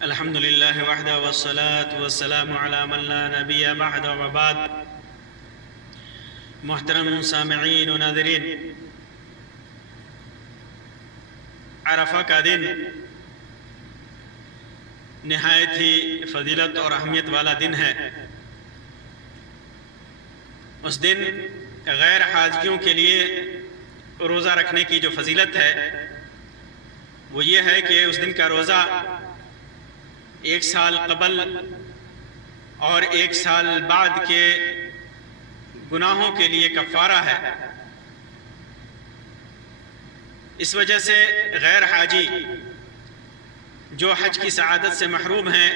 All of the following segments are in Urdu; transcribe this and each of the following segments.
الحمد للہ وحدہ والصلاة والسلام علی من لا نبی بعد وبعد۔ محترم سامعین و ناظرین، عرفہ کا دن نہایت ہی فضیلت اور اہمیت والا دن ہے۔ اس دن غیر حاجیوں کے لیے روزہ رکھنے کی جو فضیلت ہے وہ یہ ہے کہ اس دن کا روزہ 1 سال قبل اور 1 سال بعد کے گناہوں کے لیے کفارہ ہے۔ اس وجہ سے غیر حاجی جو حج کی سعادت سے محروم ہیں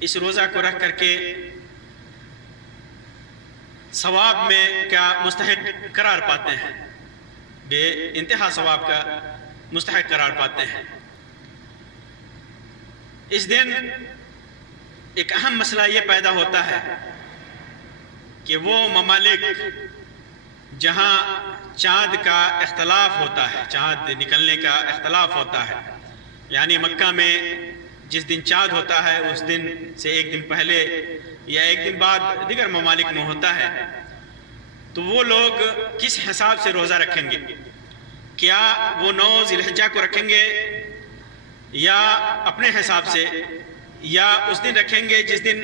اس روزہ کو رکھ کر کے ثواب میں کا مستحق قرار پاتے ہیں، بے انتہا ثواب کا مستحق قرار پاتے ہیں۔ اس دن ایک اہم مسئلہ یہ پیدا ہوتا ہے کہ وہ ممالک جہاں چاند کا اختلاف ہوتا ہے، چاند نکلنے کا اختلاف ہوتا ہے، یعنی مکہ میں جس دن چاند ہوتا ہے اس دن سے 1 دن پہلے یا 1 دن بعد دیگر ممالک میں ہوتا ہے، تو وہ لوگ کس حساب سے روزہ رکھیں گے؟ کیا وہ 9 ذی الحجہ کو رکھیں گے یا اپنے حساب سے، یا اس دن رکھیں گے جس دن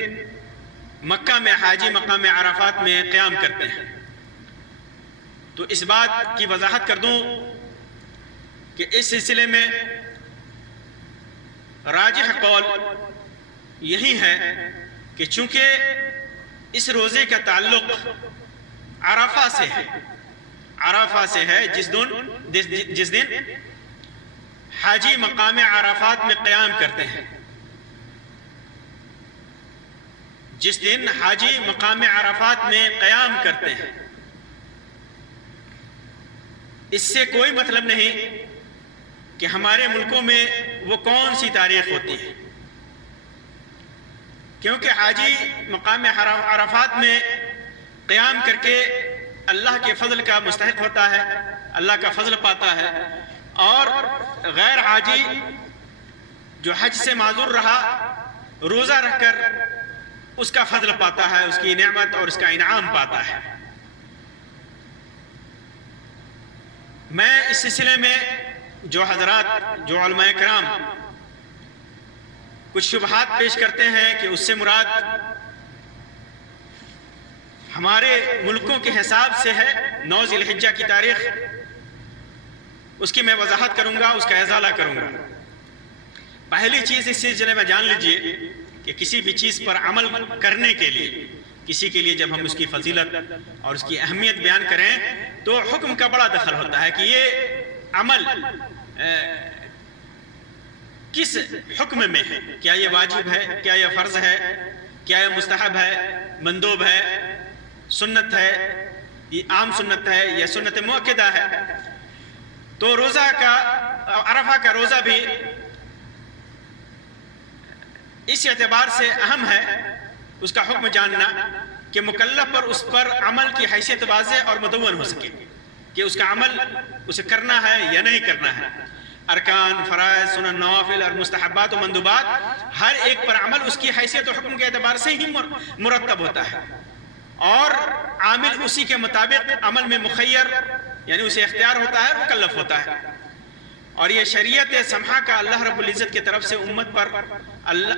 مکہ میں حاجی مقام عرفات میں قیام کرتے ہیں؟ تو اس بات کی وضاحت کر دوں کہ اس سلسلے میں راجح قول یہی ہے کہ چونکہ اس روزے کا تعلق عرفہ سے ہے، عرفہ سے ہے، جس دن حاجی مقام عرفات میں قیام کرتے ہیں، جس دن حاجی مقام عرفات میں قیام کرتے ہیں، اس سے کوئی مطلب نہیں کہ ہمارے ملکوں میں وہ کون سی تاریخ ہوتی ہے، کیونکہ حاجی مقام عرفات میں قیام کر کے اللہ کے فضل کا مستحق ہوتا ہے، اللہ کا فضل پاتا ہے، اور غیر حاجی جو حج سے معذور رہا روزہ رکھ کر اس کا فضل پاتا ہے، اس کی نعمت اور اس کا انعام پاتا ہے۔ میں اس سلسلے میں جو حضرات، جو علماء کرام کچھ شبہات پیش کرتے ہیں کہ اس سے مراد ہمارے ملکوں کے حساب سے ہے 9 ذی الحجہ کی تاریخ، اس کی میں وضاحت کروں گا، اس کا ازالہ کروں گا۔ پہلی چیز اس سلسلے میں جان لیجئے کہ کسی بھی چیز پر عمل کرنے کے لیے، کسی کے لیے جب ہم اس کی فضیلت اور اس کی اہمیت بیان کریں تو حکم کا بڑا دخل ہوتا ہے کہ یہ عمل کس حکم میں ہے، کیا یہ واجب ہے، کیا یہ فرض ہے، کیا یہ مستحب ہے، مندوب ہے، سنت ہے، یہ عام سنت ہے یا سنت مؤکدہ ہے۔ تو روزہ کا، عرفہ کا روزہ بھی اس اعتبار سے اہم ہے اس کا حکم جاننا کہ مکلف پر اس پر عمل کی حیثیت واضح اور مدون ہو سکے کہ اس کا عمل اسے کرنا ہے یا نہیں کرنا ہے۔ ارکان، فرائض، سنن، نوافل اور مستحبات و مندوبات ہر ایک پر عمل اس کی حیثیت و حکم کے اعتبار سے ہی مرتب ہوتا ہے، اور عامل اسی کے مطابق عمل میں مخیر یعنی اسے اختیار ہوتا ہے، مکلف ہوتا ہے۔ اور یہ شریعت سمحہ کا اللہ رب العزت کی طرف سے امت پر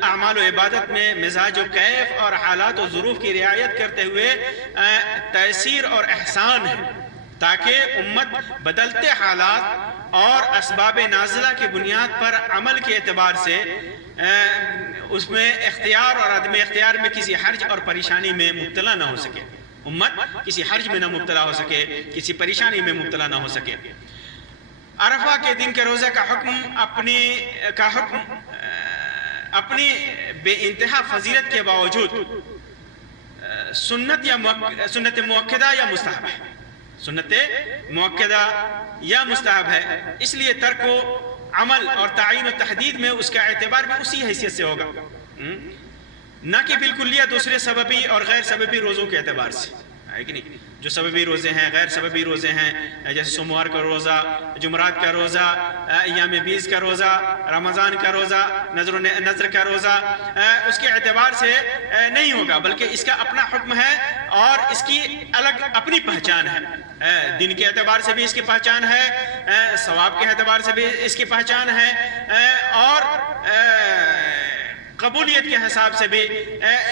اعمال و عبادت میں مزاج و کیف اور حالات و ظروف کی رعایت کرتے ہوئے تیسیر اور احسان ہے، تاکہ امت بدلتے حالات اور اسباب نازلہ کی بنیاد پر عمل کے اعتبار سے اس میں اختیار اور عدم اختیار میں کسی حرج اور پریشانی میں مبتلا نہ ہو سکے، امت کسی حرج میں نہ مبتلا ہو سکے، کسی پریشانی میں مبتلا نہ ہو سکے۔ عرفہ کے دن کے روزہ کا حکم اپنی بے انتہا فضیلت کے باوجود سنت مؤکدہ یا مستحب ہے، سنت مؤکدہ یا مستحب ہے، اس لیے ترک و عمل اور تعین و تحدید میں اس کا اعتبار بھی اسی حیثیت سے ہوگا، نہ کہ بالکلیہ دوسرے سببی اور غیر سببی روزوں کے اعتبار سے۔ ہے کہ نہیں. جو سببی روزے ہیں، غیر سببی روزے ہیں، جیسے سوموار کا روزہ، جمعرات کا روزہ، ایام بیس کا روزہ، رمضان کا روزہ، نذر کا روزہ، اس کے اعتبار سے نہیں ہوگا، بلکہ اس کا اپنا حکم ہے اور اس کی الگ اپنی پہچان ہے. دن کے اعتبار سے بھی اس کی پہچان ہے، ثواب کے اعتبار سے بھی اس کی پہچان ہے، اور قبولیت کے حساب سے بھی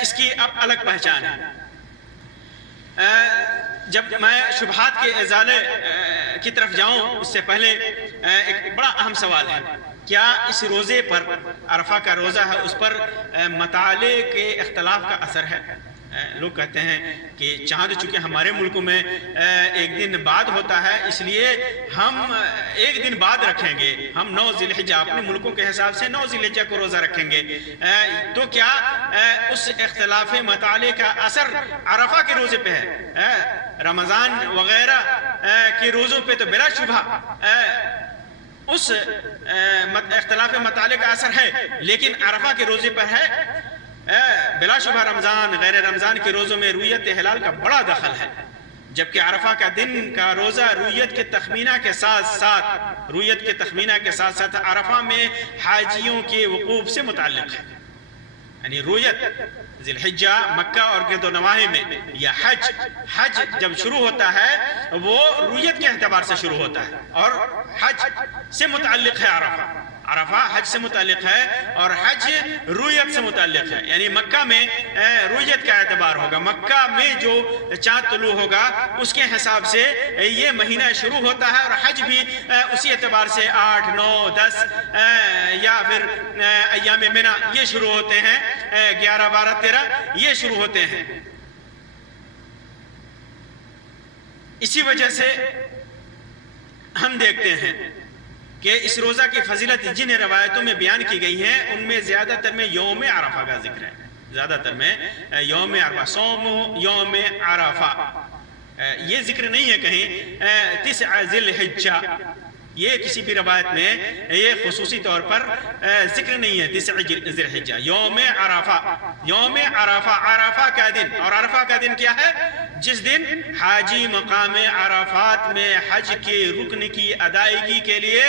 اس کی اب الگ پہچان ہے. جب میں شبہات کے ازالے کی طرف جاؤں اس سے پہلے ایک بڑا اہم سوال ہے، کیا اس روزے پر، عرفہ کا روزہ ہے، اس پر مطالعے کے اختلاف کا اثر ہے؟ لوگ کہتے ہیں کہ چاند چونکہ ہمارے ملکوں میں ایک دن بعد ہوتا ہے، اس لیے ہم ایک دن بعد رکھیں گے، ہم 9 ذی الحجہ اپنے ملکوں کے حساب سے 9 ذی الحجہ کو روزہ رکھیں گے. تو کیا اس اختلاف مطالعے کا اثر عرفہ کے روزے پہ ہے؟ رمضان وغیرہ کے روزوں پہ تو بلا شبہ اس اختلاف مطالعے کا اثر ہے، لیکن عرفہ کے روزے پر ہے بلا شبہ. رمضان غیر رمضان کے روزوں میں رویت ہلال کا بڑا دخل ہے، جبکہ عرفہ کا دن کا روزہ رویت کے تخمینہ کے ساتھ ساتھ عرفہ میں حاجیوں کے وقوف سے متعلق ہے. یعنی رویت ذی الحجہ مکہ اور گرد و نواحی میں، یا حج جب شروع ہوتا ہے وہ رویت کے اعتبار سے شروع ہوتا ہے اور حج سے متعلق ہے. عرفہ حج سے متعلق ہے اور حج رویت سے متعلق ہے. یعنی مکہ میں رویت کا اعتبار ہوگا، مکہ میں جو چاند طلوع ہوگا اس کے حساب سے یہ مہینہ شروع ہوتا ہے، اور حج بھی اسی اعتبار سے 8، 9، 10 یا پھر ایام منی یہ شروع ہوتے ہیں، 11، 12، 13 یہ شروع ہوتے ہیں. اسی وجہ سے ہم دیکھتے ہیں کہ اس روزہ کی فضیلت جن روایتوں میں بیان کی گئی ہیں ان میں زیادہ تر میں یوم عرفہ کا ذکر ہے. زیادہ تر میں یوم عرفہ، صوم یوم عرفہ، یہ ذکر نہیں ہے کہیں 9 ذی الحجہ. یہ کسی بھی روایت میں یہ خصوصی طور پر ذکر نہیں ہے 9 ذی الحجہ. یوم عرفہ، عرفہ کا دن. اور عرفہ کا دن کیا ہے؟ جس دن حاجی مقام عرفات میں حج کے رکن کی ادائیگی کے لیے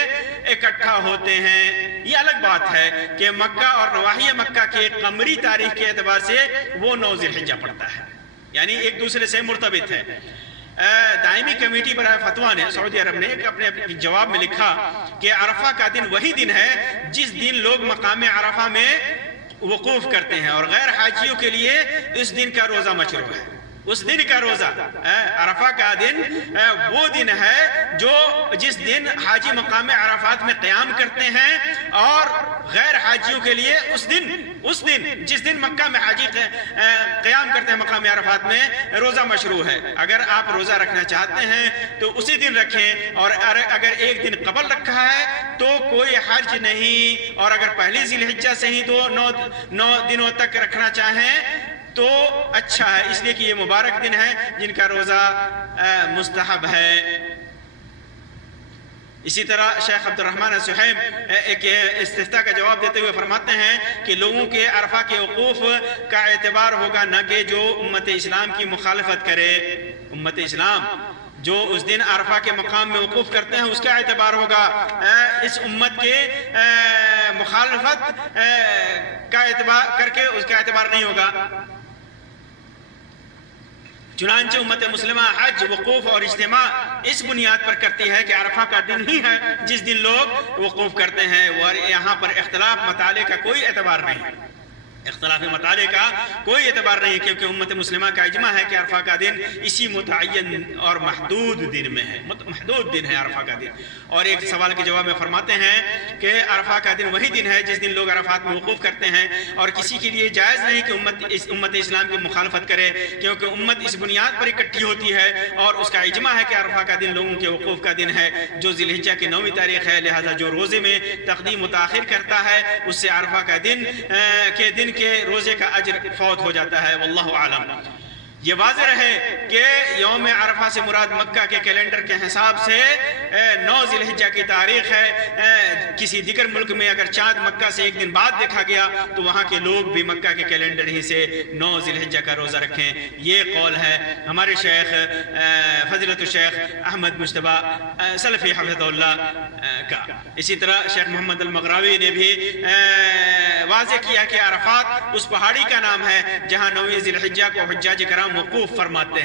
اکٹھا ہوتے ہیں. یہ الگ بات ہے کہ مکہ اور نواحی مکہ کے قمری تاریخ کے اعتبار سے وہ 9 ذی الحجہ پڑتا ہے، یعنی ایک دوسرے سے مرتبط ہے. دائمی کمیٹی برائے فتویٰ نے سعودی عرب نے اپنے جواب میں لکھا کہ عرفہ کا دن وہی دن ہے جس دن لوگ مقام عرفہ میں وقوف کرتے ہیں، اور غیر حاجیوں کے لیے اس دن کا روزہ مشروع ہے. اس دن کا روزہ، عرفہ کا دن وہ دن ہے جس دن حاجی مقام عرفات میں قیام کرتے ہیں، اور غیر حاجیوں کے لیے اس دن جس دن مکہ میں حاجی قیام کرتے ہیں مقام عرفات میں روزہ مشروع ہے. اگر آپ روزہ رکھنا چاہتے ہیں تو اسی دن رکھیں، اور اگر ایک دن قبل رکھا ہے تو کوئی حرج نہیں، اور اگر پہلی ذی الحجہ سے ہی 9 دنوں تک رکھنا چاہیں تو اچھا ہے، اس لیے کہ یہ مبارک دن ہے جن کا روزہ مستحب ہے. اسی طرح شیخ عبد الرحمن سہیم ایک استفتاء کا جواب دیتے ہوئے فرماتے ہیں کہ لوگوں کے عرفہ کے وقوف کا اعتبار ہوگا نہ کہ جو امت اسلام کی مخالفت کرے. امت اسلام جو اس دن عرفہ کے مقام میں وقوف کرتے ہیں اس کا اعتبار ہوگا، اس امت کے مخالفت کا اعتبار کر کے اس کا اعتبار نہیں ہوگا. چنانچہ امت مسلمہ حج، وقوف اور اجتماع اس بنیاد پر کرتی ہے کہ عرفہ کا دن ہی ہے جس دن لوگ وقوف کرتے ہیں، اور یہاں پر اختلاف مطالعے کا کوئی اعتبار نہیں. اختلاف مطالعے کا کوئی اعتبار نہیں، کیونکہ امت مسلمہ کا اجماع ہے کہ عرفہ کا دن اسی متعین اور محدود دن میں ہے، محدود دن ہے عرفہ کا دن. اور ایک سوال کے جواب میں فرماتے ہیں کہ عرفہ کا دن وہی دن ہے جس دن لوگ عرفات میں وقوف کرتے ہیں، اور کسی کے لیے جائز نہیں کہ امت اسلام کی مخالفت کرے، کیونکہ امت اس بنیاد پر اکٹھی ہوتی ہے اور اس کا اجماع ہے کہ عرفہ کا دن لوگوں کے وقوف کا دن ہے جو ذی الحجہ کی 9ویں تاریخ ہے. لہذا جو روزے میں تقدیم و تاخیر کرتا ہے اس سے عرفہ کا دن کے روزے کا اجر فوت ہو جاتا ہے. واللہ اعلم. یہ واضح رہے کہ یوم عرفہ سے مراد مکہ کے کیلنڈر کے حساب سے 9 ذی الحجہ کی تاریخ ہے۔ کسی دیگر ملک میں اگر چاند مکہ سے ایک دن بعد دیکھا گیا تو وہاں کے لوگ بھی مکہ کے کیلنڈر ہی سے 9 ذی الحجہ کا روزہ رکھیں۔ یہ قول ہے ہمارے شیخ فضیلت الشیخ احمد مجتبیٰ سلفی حفظہ اللہ کا۔ اسی طرح شیخ محمد المغراوی نے بھی واضح کیا کہ عرفات اس پہاڑی کا نام ہے جہاں 9 ذی الحجہ کو حجاج کرام وقوف فرماتے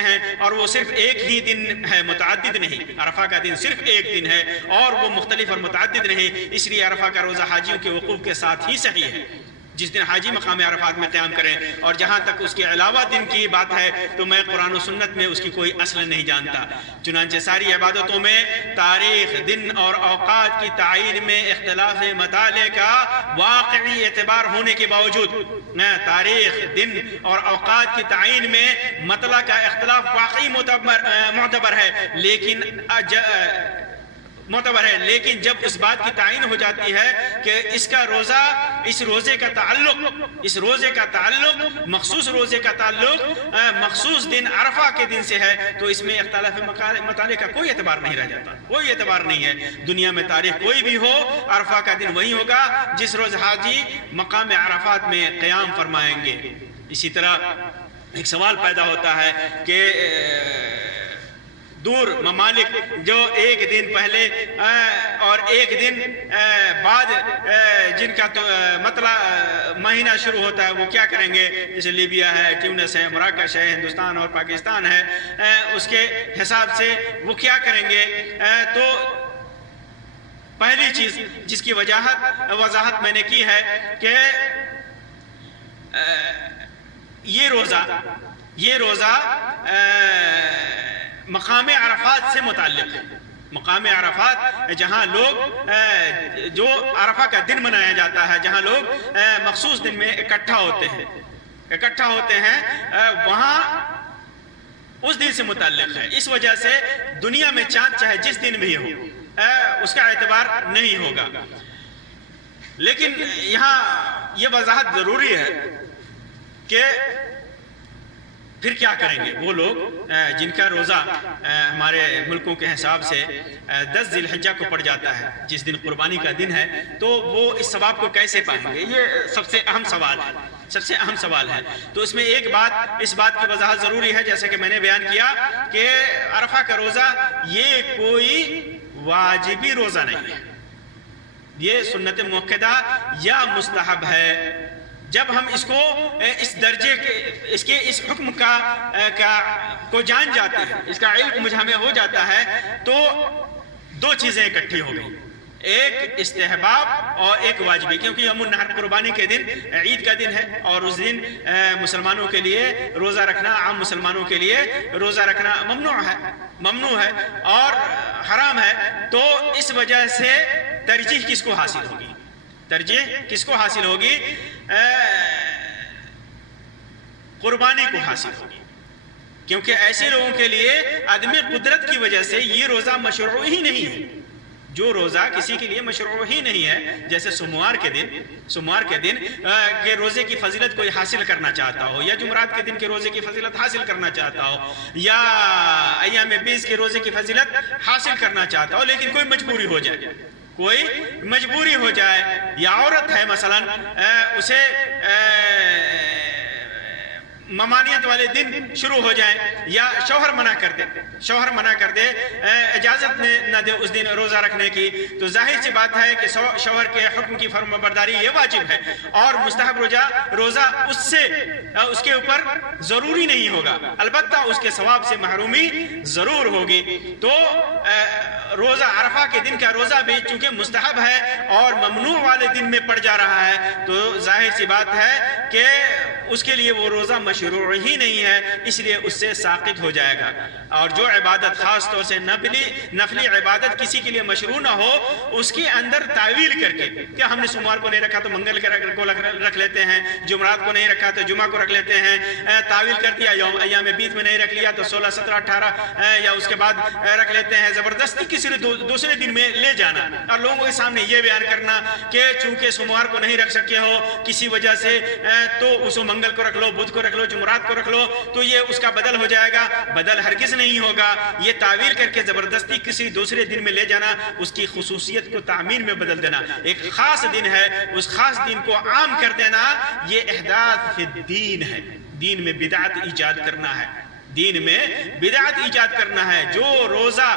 ہیں، اور وہ صرف ایک ہی دن ہے، متعدد نہیں۔ عرفہ کا دن صرف ایک دن ہے اور وہ مختلف اور متعدد نہیں، اس لیے عرفہ کا روزہ حاجیوں کے وقوف کے ساتھ ہی صحیح ہے۔ جس دن حاجی مقام عرفات میں قیام کریں، اور جہاں تک اس کے علاوہ دن کی بات ہے تو میں قرآن و سنت میں اس کی کوئی اصل نہیں جانتا۔ چنانچہ ساری عبادتوں میں تاریخ، دن اور اوقات کی تعین میں اختلاف مطالعے کا واقعی اعتبار ہونے کے باوجود تاریخ، دن اور اوقات کی تعین میں مطلع کا اختلاف واقعی معتبر ہے، لیکن جب اس بات کی تعین ہو جاتی ہے کہ اس روزے کا تعلق مخصوص روزے کا تعلق مخصوص دن عرفہ کے دن سے ہے، تو اس میں اختلاف مطالعے کا کوئی اعتبار نہیں رہ جاتا، کوئی اعتبار نہیں ہے۔ دنیا میں تاریخ کوئی بھی ہو، عرفہ کا دن وہی ہوگا جس روز حاجی مقام عرفات میں قیام فرمائیں گے۔ اسی طرح ایک سوال پیدا ہوتا ہے کہ دور ممالک جو ایک دن پہلے اور ایک دن بعد جن کا مہینہ شروع ہوتا ہے وہ کیا کریں گے؟ جیسے لیبیا ہے، ٹیونس ہے، مراکش ہے، ہندوستان اور پاکستان ہے، اس کے حساب سے وہ کیا کریں گے؟ تو پہلی چیز جس کی وضاحت میں نے کی ہے کہ یہ روزہ مقام عرفات سے متعلق ہے۔ مقام عرفات جہاں لوگ جو عرفہ کا دن منایا جاتا ہے، جہاں لوگ مخصوص دن میں اکٹھا ہوتے ہیں وہاں اس دن سے متعلق ہے۔ اس وجہ سے دنیا میں چاند چاہے جس دن بھی ہو اس کا اعتبار نہیں ہوگا۔ لیکن یہاں یہ وضاحت ضروری ہے کہ پھر کیا کریں گے وہ لوگ جن کا روزہ ہمارے ملکوں کے حساب سے 10 ذی الحجہ کو پڑ جاتا ہے، جس دن قربانی کا دن ہے، تو وہ اس ثواب کو کیسے پائیں گے؟ یہ سب سے اہم سوال ہے۔ تو اس میں اس بات کی وضاحت ضروری ہے، جیسا کہ میں نے بیان کیا کہ عرفہ کا روزہ یہ کوئی واجبی روزہ نہیں ہے، یہ سنت مؤکدہ یا مستحب ہے۔ جب ہم اس کو اس درجے کے اس حکم کو جان جاتے ہیں، اس کا علم ہمیں ہو جاتا ہے، تو دو چیزیں اکٹھی ہو گئی، ایک استحباب اور ایک واجبی، کیونکہ یوم النحر قربانی کے دن عید کا دن ہے، اور اس دن مسلمانوں کے لیے روزہ رکھنا، عام مسلمانوں کے لیے روزہ رکھنا ممنوع ہے اور حرام ہے۔ تو اس وجہ سے ترجیح کس کو حاصل ہوگی؟ قربانی کو حاصل ہوگی، کیونکہ ایسے لوگوں کے لیے عدم قدرت کی وجہ سے یہ روزہ مشروع ہی نہیں ہے۔ جو روزہ کسی کے لیے مشروع ہی نہیں ہے، جیسے سوموار کے دن کے روزے کی فضیلت کوئی حاصل کرنا چاہتا ہو، یا جمعرات کے دن کے روزے کی فضیلت حاصل کرنا چاہتا ہو، یا ایام بیس کے روزے کی فضیلت حاصل کرنا چاہتا ہو، لیکن کوئی مجبوری ہو جائے، یا عورت ہے مثلا اسے ممانعت والے دن شروع ہو جائیں، یا شوہر منع کر دے اجازت نہ دے اس دن روزہ رکھنے کی، تو ظاہر سی بات ہے کہ شوہر کے حکم کی فرمانبرداری یہ واجب ہے، اور مستحب روزہ اس کے اوپر ضروری نہیں ہوگا، البتہ اس کے ثواب سے محرومی ضرور ہوگی۔ تو روزہ عرفہ کے دن کا روزہ بھی چونکہ مستحب ہے اور ممنوع والے دن میں پڑ جا رہا ہے، تو ظاہر سی بات ہے کہ اس کے لیے وہ روزہ مشروع ہی نہیں ہے، اس لیے اس سے ساقط ہو جائے گا۔ اور جو عبادت خاص طور سے نفلی عبادت کسی کے لیے مشروع نہ ہو، اس کے اندر تعویل کر کے کہ ہم نے سوموار کو نہیں رکھا تو منگل کو رکھ لیتے ہیں، جمعرات کو نہیں رکھا تو جمعہ کو رکھ لیتے ہیں، تعویل کر دیا ایام بیت میں نہیں رکھ لیا تو 16، 17، 18 یا اس کے بعد رکھ لیتے ہیں، زبردستی کسی دوسرے دن میں لے جانا اور لوگوں کے سامنے یہ بیان کرنا کہ چونکہ سوموار کو نہیں رکھ سکے ہو کسی وجہ سے تو اسے منگل کو رکھ لو، بدھ کو رکھ لو، جمعرات کو رکھ لو تو یہ اس کا بدل ہو جائے گا، بدل ہرگز نہیں ہوگا۔ یہ تعویل کر کے زبردستی کسی دوسرے دن میں لے جانا، اس کی خصوصیت کو تعمیم میں بدل دینا، ایک خاص دن ہے اس خاص دن کو عام کر دینا، یہ احداث فی الدین ہے، دین میں بدعت ایجاد کرنا ہے، دین میں بدعت ایجاد کرنا ہے۔ جو روزہ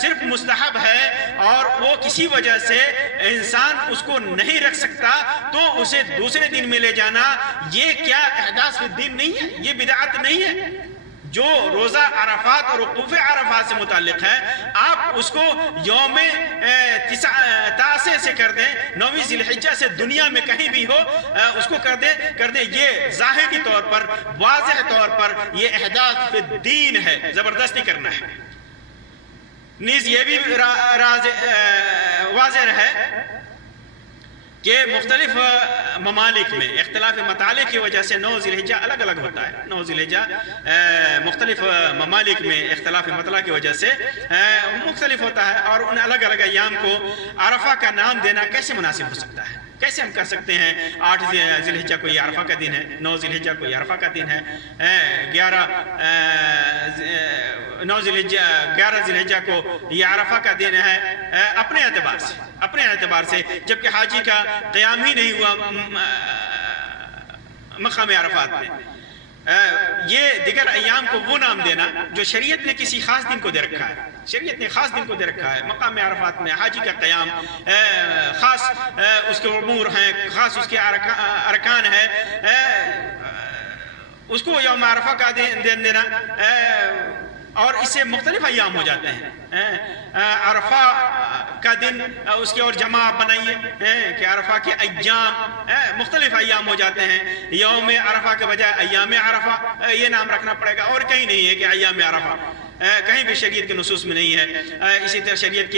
صرف مستحب ہے اور وہ کسی وجہ سے انسان اس کو نہیں رکھ سکتا تو اسے دوسرے دن میں لے جانا، یہ کیا احداث فی الدین نہیں ہے؟ یہ بدعت نہیں ہے؟ جو روزہ عرفات اور وقوف عرفات سے متعلق ہے، آپ اس کو یوم 9 سے کر دیں، 9 ذی الحجہ سے دنیا میں کہیں بھی ہو اس کو کر دیں، یہ ظاہری طور پر واضح طور پر یہ احداث فی الدین ہے، زبردستی کرنا ہے۔ نیز یہ بھی واضح ہے کہ مختلف ممالک میں اختلاف مطالعے کی وجہ سے 9 ذی الحجہ الگ الگ ہوتا ہے، 9 ذی الحجہ مختلف ممالک میں اختلاف مطلع کی وجہ سے مختلف ہوتا ہے، اور ان الگ الگ ایام کو عرفہ کا نام دینا کیسے مناسب ہو سکتا ہے؟ کیسے ہم کر سکتے ہیں 8 ذی الحجہ کو یہ عرفہ کا دن ہے، 9 ذی الحجہ کو یہ عرفہ کا دن ہے، 11 ذی الحجہ کو یہ عرفہ کا دن ہے، اپنے اعتبار سے جبکہ حاجی کا قیام ہی نہیں ہوا مقام عرفات میں۔ یہ دیگر ایام کو وہ نام دینا جو شریعت نے کسی خاص دن کو دے رکھا ہے، شریعت نے خاص دن کو دے رکھا ہے، مقام عرفات میں حاجی کا قیام خاص اس کے امور ہیں، خاص اس کے ارکان ہیں، اس کو یوم عرفہ کا دن دینا، اور اس سے مختلف ایام ہو جاتے ہیں۔ عرفہ کا دن اس کی اور جمع بنائیے کہ عرفہ کے ایام مختلف ایام ہو جاتے ہیں، یوم عرفہ کے بجائے ایام عرفہ یہ نام رکھنا پڑے گا، اور کہیں نہیں ہے کہ ایام عرفہ، کہیں بھی شریعت کے نصوص میں نہیں ہے۔ اسی طرح شریعت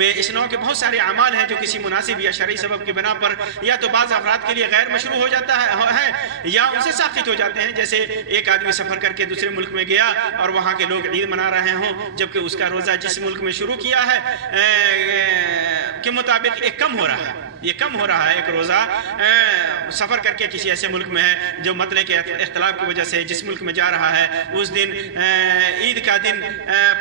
میں اس نوع کے بہت سارے اعمال ہیں جو کسی مناسب یا شرعی سبب کی بنا پر یا تو بعض افراد کے لیے غیر مشروع ہو جاتا ہے یا ان سے ساقط ہو جاتے ہیں، جیسے ایک آدمی سفر کر کے دوسرے ملک میں گیا اور وہاں کے لوگ عید منا رہے ہوں، جبکہ اس کا روزہ جس ملک میں شروع کیا ہے کے مطابق ایک کم ہو رہا ہے، یہ کم ہو رہا ہے ایک روزہ سفر کر کے کسی ایسے ملک میں ہے جو مطلع کے اختلاف کی وجہ سے جس ملک میں جا رہا ہے اس دن عید کا دن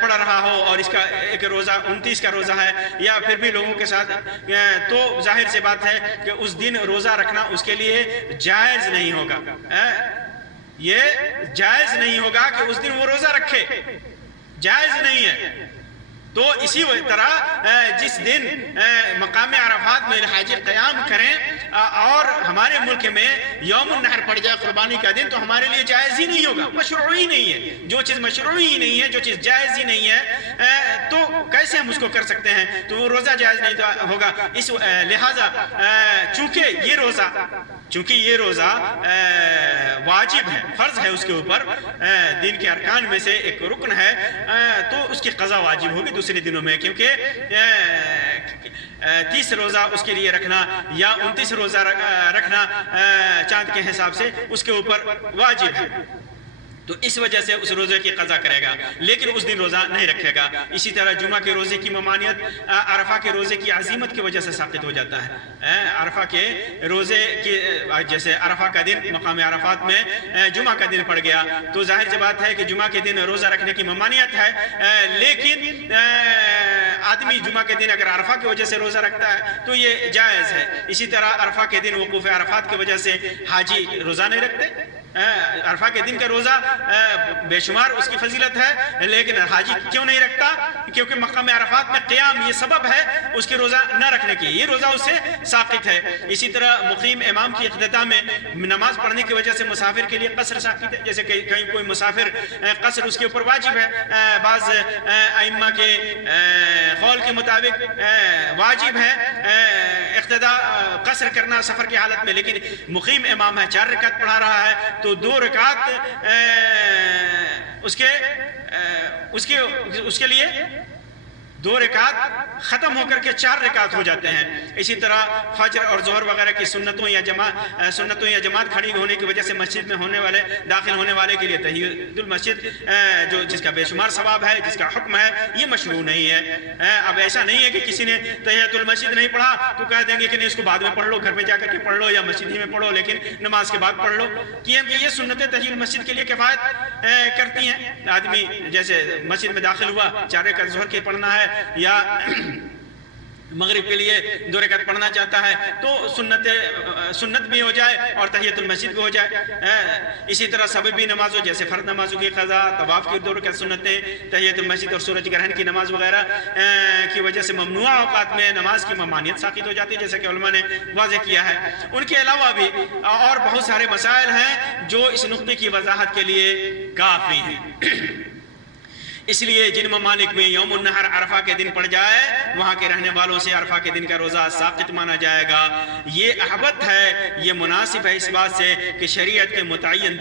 پڑ رہا ہو اور اس کا ایک روزہ 29 کا روزہ ہے، یا پھر بھی لوگوں کے ساتھ، تو ظاہر سی بات ہے کہ اس دن روزہ رکھنا اس کے لیے جائز نہیں ہوگا، یہ جائز نہیں ہوگا کہ اس دن وہ روزہ رکھے، جائز نہیں ہے۔ تو اسی طرح جس دن مقام عرفات میں حاجی قیام کریں اور ہمارے ملک میں یوم النحر پڑ جائے قربانی کا دن، تو ہمارے لیے جائز ہی نہیں ہوگا، مشروع ہی نہیں ہے۔ جو چیز مشروع ہی نہیں ہے، جو چیز جائز ہی نہیں ہے، تو کیسے ہم اس کو کر سکتے ہیں؟ تو وہ روزہ جائز نہیں ہوگا۔ اس لہٰذا چونکہ یہ روزہ واجب ہے، فرض ہے اس کے اوپر، دین کے ارکان میں سے ایک رکن ہے، تو اس کی قضا واجب ہوگی دوسرے دنوں میں، کیونکہ 30 روزہ اس کے لیے رکھنا یا 29 روزہ رکھنا چاند کے حساب سے اس کے اوپر واجب ہے، تو اس وجہ سے اس روزے کی قضا کرے گا، لیکن اس دن روزہ نہیں رکھے گا۔ اسی طرح جمعہ کے روزے کی ممانعت عرفہ کے روزے کی عظیمت کی وجہ سے ثابت ہو جاتا ہے۔ عرفہ کے روزے کی، جیسے عرفہ کا دن مقام عرفات میں جمعہ کا دن پڑ گیا، تو ظاہر سی بات ہے کہ جمعہ کے دن روزہ رکھنے کی ممانعت ہے، لیکن آدمی جمعہ کے دن اگر عرفہ کی وجہ سے روزہ رکھتا ہے تو یہ جائز ہے۔ اسی طرح عرفہ کے دن وقوف عرفات کی وجہ سے حاجی روزہ نہیں رکھتے، عرفہ کے دن کا روزہ بے شمار اس کی فضیلت ہے، لیکن حاجی کیوں نہیں رکھتا؟ کیونکہ مقام عرفات میں قیام یہ سبب ہے اس کے روزہ نہ رکھنے کی، یہ روزہ اس سے ساقط ہے۔ اسی طرح مقیم امام کی اقتداء میں نماز پڑھنے کی وجہ سے مسافر کے لیے قصر ساقط ہے، جیسے کہیں کوئی مسافر قصر اس کے اوپر واجب ہے، بعض ائمہ کے قول کے مطابق واجب ہے اقتداء قصر کرنا سفر کی حالت میں، لیکن مقیم امام ہے 4 رکعت پڑھا رہا ہے تو 2 رکعت اس کے لیے 2 رکعت ختم ہو کر کے 4 رکعت ہو جاتے ہیں. اسی طرح فجر اور ظہر وغیرہ کی سنتوں یا جماعت کھڑی ہونے کی وجہ سے مسجد میں داخل ہونے والے کے لیے تحیۃ المسجد جس کا بے شمار ثواب ہے، جس کا حکم ہے، یہ مشروع نہیں ہے. اب ایسا نہیں ہے کہ کسی نے تحیۃ المسجد نہیں پڑھا تو کہہ دیں گے کہ نہیں اس کو بعد میں پڑھ لو، گھر میں جا کر کے پڑھ لو یا مسجد ہی میں پڑھو لیکن نماز کے بعد پڑھ لو. یہ سنتیں تحیۃ المسجد کے لیے کفایت کرتی ہیں. آدمی جیسے مسجد میں داخل ہوا، 4 رکعت ظہر کے پڑھنا ہے یا مغرب کے لیے 2 رکعت پڑھنا چاہتا ہے تو سنت بھی ہو جائے اور تحیۃ المسجد بھی ہو جائے. اسی طرح سببی نمازوں جیسے فرض نمازوں کی قضا، طواف کی 2 رکعت سنتیں، تحیۃ المسجد اور سورج گرہن کی نماز وغیرہ کی وجہ سے ممنوع اوقات میں نماز کی ممانعت ساقط ہو جاتی ہے، جیسا کہ علماء نے واضح کیا ہے. ان کے علاوہ بھی اور بہت سارے مسائل ہیں جو اس نقطے کی وضاحت کے لیے کافی ہیں. اس لیے جن ممالک میں یوم النحر عرفہ کے دن پڑ جائے وہاں کے رہنے والوں سے عرفہ کے دن کا روزہ ساقط مانا جائے گا. یہ احبت ہے، یہ مناسب ہے اس بات سے کہ شریعت کے متعین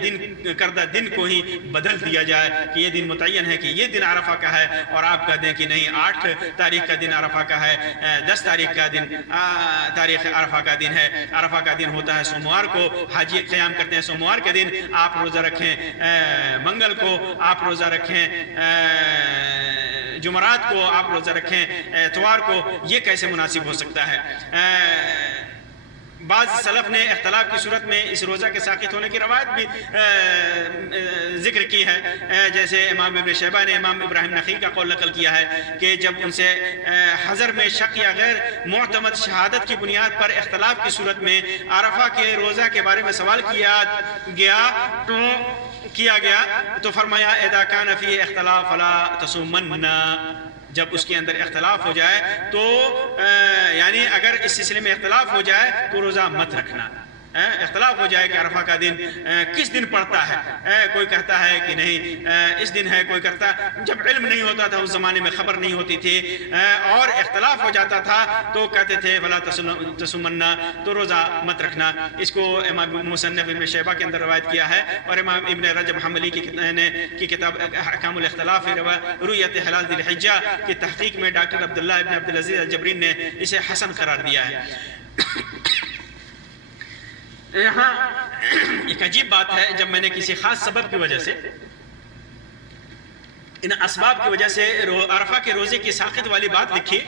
کردہ دن کو ہی بدل دیا جائے کہ یہ دن متعین ہے کہ یہ دن عرفہ کا ہے اور آپ کہہ دیں کہ نہیں 8 تاریخ کا دن عرفہ کا ہے، 10 تاریخ کا دن تاریخ عرفہ کا دن ہے. عرفہ کا دن ہوتا ہے سوموار کو، حاجی قیام کرتے ہیں سوموار کے دن، آپ روزہ رکھیں منگل کو، آپ روزہ رکھیں جمعرات کو، آپ روزہ رکھیں اتوار کو. یہ کیسے مناسب ہو سکتا ہے؟ بعض سلف نے اختلاف کی صورت میں اس روزہ کے ساقط ہونے کی روایت بھی ذکر کی ہے، جیسے امام ابن شیبہ نے امام ابراہیم نخعی کا قول نقل کیا ہے کہ جب ان سے حضر میں شک یا غیر معتمد شہادت کی بنیاد پر اختلاف کی صورت میں عرفہ کے روزہ کے بارے میں سوال کیا گیا تو فرمایا اذا کان فی اختلاف فلا تصومن، جب اس کے اندر اختلاف ہو جائے تو یعنی اگر اس سلسلے میں اختلاف ہو جائے تو روزہ مت رکھنا. اختلاف ہو جائے کہ عرفہ کا دن کس دن پڑتا ہے، کوئی کہتا ہے کہ نہیں اس دن ہے، کوئی کہتا جب علم نہیں ہوتا تھا اس زمانے میں خبر نہیں ہوتی تھی اور اختلاف ہو جاتا تھا تو کہتے تھے ولا تصومنا، تو روزہ مت رکھنا. اس کو امام مصنف ابن شیبہ کے اندر روایت کیا ہے اور امام ابن رجب حنبلی کی کتاب احکام الاختلاف رؤیت حلال ذی الحجہ کی تحقیق میں ڈاکٹر عبداللہ ابن عبدالعزیز الجبرین نے اسے حسن قرار دیا ہے. یہاں ایک عجیب بات ہے، جب میں نے کسی خاص سبب کی وجہ سے، ان اسباب کی وجہ سے عرفہ کے روزے کی ساقط والی بات لکھی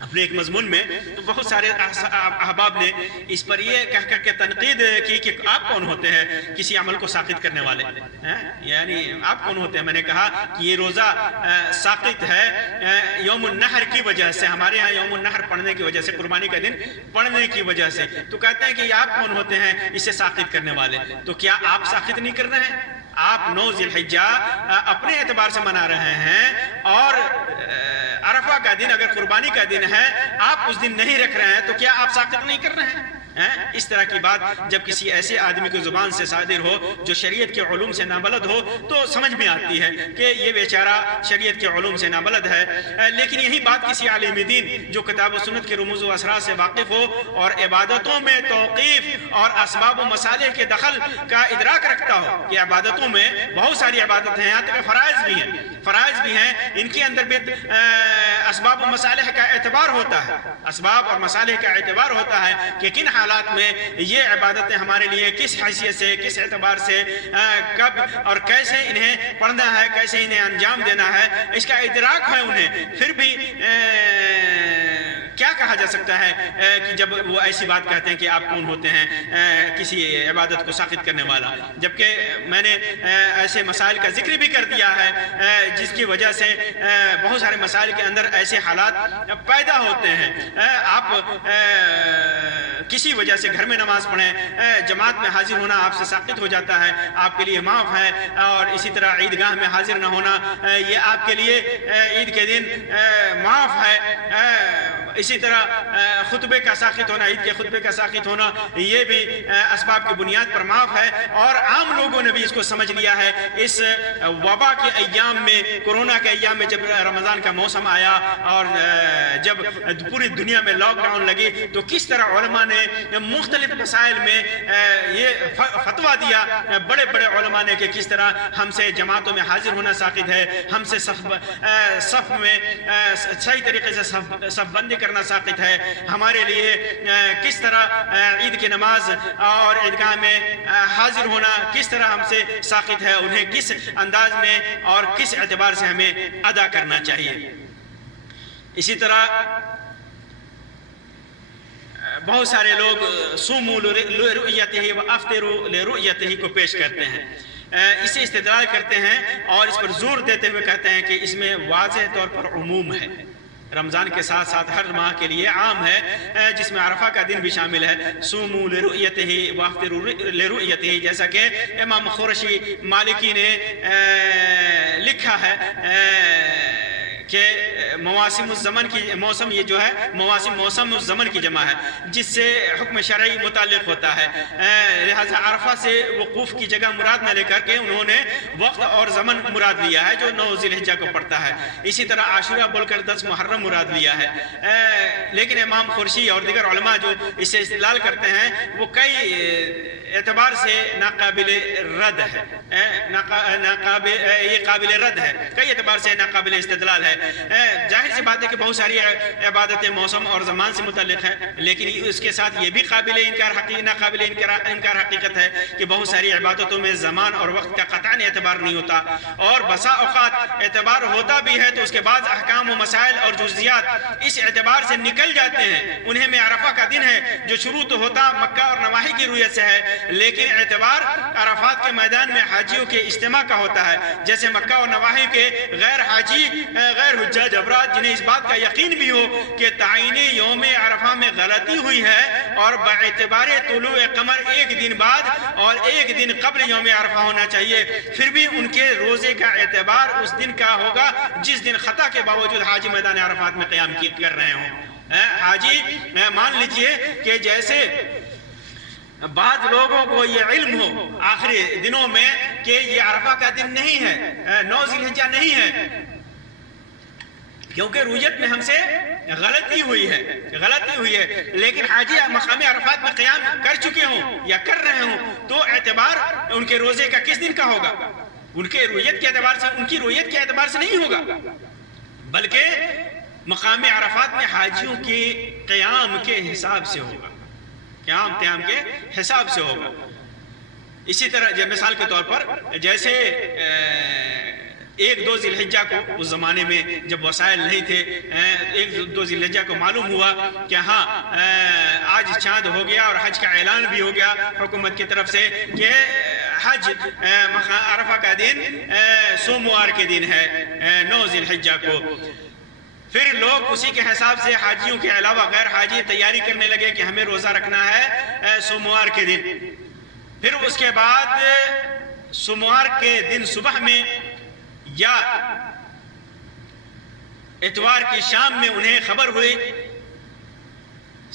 اپنے ایک مضمون میں، تو بہت سارے احباب نے اس پر یہ کہہ کر کے تنقید کی کہ آپ کون ہوتے ہیں کسی عمل کو ساقط کرنے والے، یعنی آپ کون ہوتے ہیں. میں نے کہا کہ یہ روزہ ساقط ہے یوم النحر کی وجہ سے، ہمارے ہاں یوم النحر پڑھنے کی وجہ سے، قربانی کا دن پڑھنے کی وجہ سے. تو کہتے ہیں کہ یہ آپ کون ہوتے ہیں اسے ساقط کرنے والے. تو کیا آپ ساقط نہیں کر رہے ہیں؟ آپ 9 ذی الحجہ اپنے اعتبار سے منا رہے ہیں اور عرفہ کا دن اگر قربانی کا دن ہے آپ اس دن نہیں رکھ رہے ہیں تو کیا آپ ساقط نہیں کر رہے ہیں؟ اس طرح کی بات جب کسی ایسے آدمی کی زبان سے صادر ہو جو شریعت کے علوم سے نابلد ہو تو سمجھ میں آتی ہے کہ یہ بیچارہ شریعت کے علوم سے نابلد ہے. لیکن یہی بات کسی عالم دین جو کتاب و سنت کے رموز و اسرار سے واقف ہو اور عبادتوں میں توقیف اور اسباب و مصالح کے دخل کا ادراک رکھتا ہو کہ عبادتوں میں بہت ساری عبادتیں ہیں، یہاں تک فرائض بھی ہیں، ان کے اندر بھی اسباب و مصالح کا اعتبار ہوتا ہے، اسباب اور مصالح کا اعتبار ہوتا ہے کہ کن حالات میں یہ عبادتیں ہمارے لیے کس حیثیت سے، کس اعتبار سے، کب اور کیسے انہیں پڑھنا ہے، کیسے انہیں انجام دینا ہے، اس کا ادراک ہے انہیں. پھر بھی کیا کہا جا سکتا ہے کہ جب وہ ایسی بات کہتے ہیں کہ آپ کون ہوتے ہیں کسی عبادت کو ساقط کرنے والا، جبکہ میں نے ایسے مسائل کا ذکر بھی کر دیا ہے جس کی وجہ سے بہت سارے مسائل کے اندر ایسے حالات پیدا ہوتے ہیں. آپ کسی وجہ سے گھر میں نماز پڑھیں، جماعت میں حاضر ہونا آپ سے ساقط ہو جاتا ہے، آپ کے لیے معاف ہے. اور اسی طرح عیدگاہ میں حاضر نہ ہونا یہ آپ کے لیے عید کے دن معاف ہے. اسی طرح خطبے کا ساقط ہونا، عید کے خطبے کا ساقط ہونا، یہ بھی اسباب کی بنیاد پر معاف ہے، اور عام لوگوں نے بھی اس کو سمجھ لیا ہے۔ اس وبا کے ایام میں، کورونا کے ایام میں، جب رمضان کا موسم آیا اور جب پوری دنیا میں لاک ڈاؤن لگی، تو کس طرح علماء نے مختلف مسائل میں یہ فتویٰ دیا، بڑے بڑے علماء نے، کہ کس طرح ہم سے جماعتوں میں حاضر ہونا ساقط ہے، ہم سے صف میں صحیح طریقے سے صف بندی کرنا ساقط ہے، ہمارے لیے کس طرح عید کی نماز اور عیدگاہ میں حاضر ہونا کس طرح ہم سے ساقط ہے، انہیں کس انداز میں اور کس اعتبار سے ہمیں ادا کرنا چاہیے۔ اسی طرح بہت سارے لوگ صوموا لرؤیتہ وافطروا لرؤیتہ کو پیش کرتے ہیں، اسے استدلال کرتے ہیں اور اس پر زور دیتے ہوئے کہتے ہیں کہ اس میں واضح طور پر عموم ہے، رمضان کے ساتھ ساتھ ہر ماہ کے لیے عام ہے، جس میں عرفہ کا دن بھی شامل ہے۔ صوموا لرؤیتہ وافطروا لرؤیتہ، جیسا کہ امام خورشی مالکی نے لکھا ہے کہ مواسم الزمن کی موسم، یہ جو ہے موسم الزمن کی جمع ہے، جس سے حکم شرعی متعلق ہوتا ہے، لہذا عرفہ سے وقوف کی جگہ مراد نہ لے کر کے انہوں نے وقت اور زمن مراد لیا ہے، جو 9 ذی الحجہ کو پڑتا ہے۔ اسی طرح عاشورہ بول کر 10 محرم مراد لیا ہے، لیکن امام خورشی اور دیگر علماء جو اس سے استدلال کرتے ہیں وہ کئی اعتبار سے ناقابل رد ہے، یہ قابل رد ہے، کئی اعتبار سے ناقابل استدلال ہے۔ ظاہر سی بات ہے کہ بہت ساری عبادتیں موسم اور زمان سے متعلق ہیں، لیکن اس کے ساتھ یہ بھی ناقابل انکار حقیقت ہے کہ بہت ساری عبادتوں میں زمان اور وقت کا قطعاً اعتبار نہیں ہوتا، اور بسا اوقات اعتبار ہوتا بھی ہے تو اس کے بعد احکام و مسائل اور جزیات اس اعتبار سے نکل جاتے ہیں۔ انہیں میں عرفہ کا دن ہے جو شروع تو ہوتا مکہ اور نواحی کی رویت سے ہے، لیکن اعتبار عرفات کے میدان میں حاجیوں کے اجتماع کا ہوتا ہے، جیسے مکہ اور نواحی کے غیر حاجی غیر حجاج افراد جنہیں اس بات کا یقین بھی ہو کہ تعین یوم عرفہ میں غلطی ہوئی ہے اور باعتبار طلوع قمر ایک دن بعد اور ایک دن قبل یوم عرفہ ہونا چاہیے، پھر بھی ان کے روزے کا اعتبار اس دن کا ہوگا جس دن خطا کے باوجود حاجی میدان عرفات میں قیام کر رہے ہوں۔ حاجی مان لیجئے کہ جیسے بعض لوگوں کو یہ علم ہو آخری دنوں میں کہ یہ عرفہ کا دن نہیں ہے، 9 ذی الحجہ نہیں ہے، کیونکہ رویت میں ہم سے غلطی ہوئی ہے، لیکن حاجی مقام عرفات میں قیام کر چکے ہوں یا کر رہے ہوں تو اعتبار ان کے روزے کا کس دن کا ہوگا؟ ان کی رویت کے اعتبار سے نہیں ہوگا، بلکہ مقام عرفات میں حاجیوں کے قیام کے حساب سے ہوگا، قیام کے حساب سے ہوگا۔ اسی طرح مثال کے طور پر جیسے 1-2 ذی الحجہ کو اس زمانے میں جب وسائل نہیں تھے، 1-2 ذی الحجہ کو معلوم ہوا کہ ہاں آج چاند ہو گیا اور حج کا اعلان بھی ہو گیا حکومت کی طرف سے کہ حج عرفہ کا دن سوموار کے دن ہے 9 ذی الحجہ کو، پھر لوگ اسی کے حساب سے حاجیوں کے علاوہ غیر حاجی تیاری کرنے لگے کہ ہمیں روزہ رکھنا ہے سوموار کے دن۔ پھر اس کے بعد سوموار کے دن صبح میں یا اتوار کی شام میں انہیں خبر ہوئی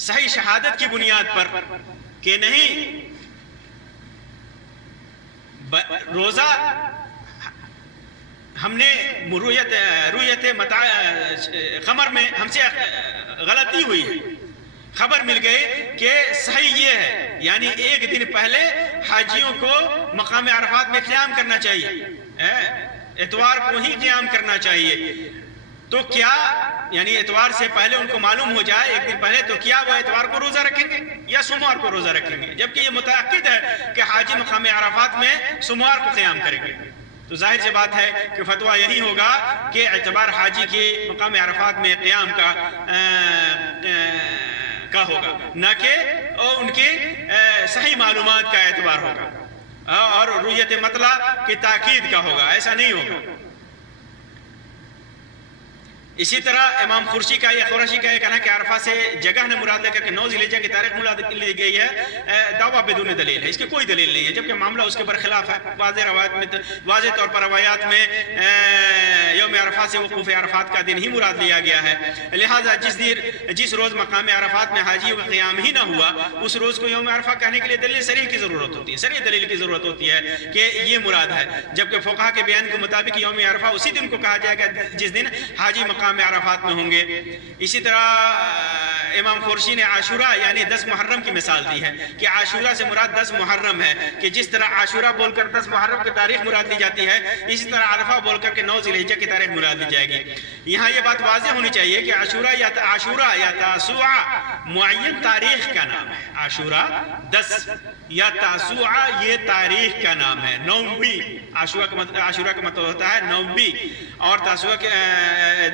صحیح شہادت کی بنیاد پر کہ نہیں، روزہ ہم نے رویت قمر میں ہم سے غلطی ہوئی ہے، خبر مل گئی کہ صحیح یہ ہے، یعنی ایک دن پہلے حاجیوں کو مقام عرفات میں قیام کرنا چاہیے، اتوار کو ہی قیام کرنا چاہیے۔ تو کیا یعنی اتوار سے پہلے ان کو معلوم ہو جائے ایک دن پہلے، تو کیا وہ اتوار کو روزہ رکھیں گے یا سوموار کو روزہ رکھیں گے؟ جبکہ یہ متأکد ہے کہ حاجی مقام عرفات میں سوموار کو قیام کریں گے، تو ظاہر سی بات ہے کہ فتویٰ یہی ہوگا کہ اعتبار حاجی کے مقام عرفات میں قیام کا ہوگا، نہ کہ ان کی صحیح معلومات کا اعتبار ہوگا اور رویت مطلع کی تاکید کا ہوگا، ایسا نہیں ہوگا۔ اسی طرح امام خورشی کا یہ کہنا کہ عرفہ سے جگہ نے مراد لے کر کے 9 ذی الحجہ کی تاریخ مراد لی گئی ہے، دعویٰ بدون دلیل ہے، اس کی کوئی دلیل نہیں ہے، جبکہ معاملہ اس کے برخلاف ہے۔ واضح طور پر روایات میں یوم عرفہ سے وقوف عرفات کا دن ہی مراد لیا گیا ہے، لہٰذا جس روز مقام عرفات میں حاجیوں کا قیام ہی نہ ہوا اس روز کو یوم عرفہ کہنے کے لیے دلیل صریح کی ضرورت ہوتی ہے، صریح دلیل کی ضرورت ہوتی ہے کہ یہ مراد ہے، جبکہ فقہا کے بیان کے مطابق یوم عرفہ اسی دن کو کہا جائے گا جس دن حاجی مقام عرفات میں ہوں گے۔ اسی طرح امام خورشی نے عاشورہ یعنی 10 محرم کی مثال دی ہے کہ عاشورہ سے مراد 10 محرم ہے، کہ جس طرح عاشورہ بول کر 10 محرم کی تاریخ مراد لی جاتی ہے، اسی طرح عرفہ بول کر کے 9 ذی الحجہ کی تاریخ مراد لی جائے گی۔ یہاں یہ بات واضح ہونی چاہیے کہ عاشورہ یا تاسوعہ معین تاریخ کا نام ہے، عاشورہ 10 یا تاسوعہ یہ تاریخ کا نام ہے، 9ویں عاشورہ کا مطلب ہوتا ہے 9ویں، اور تاسوعہ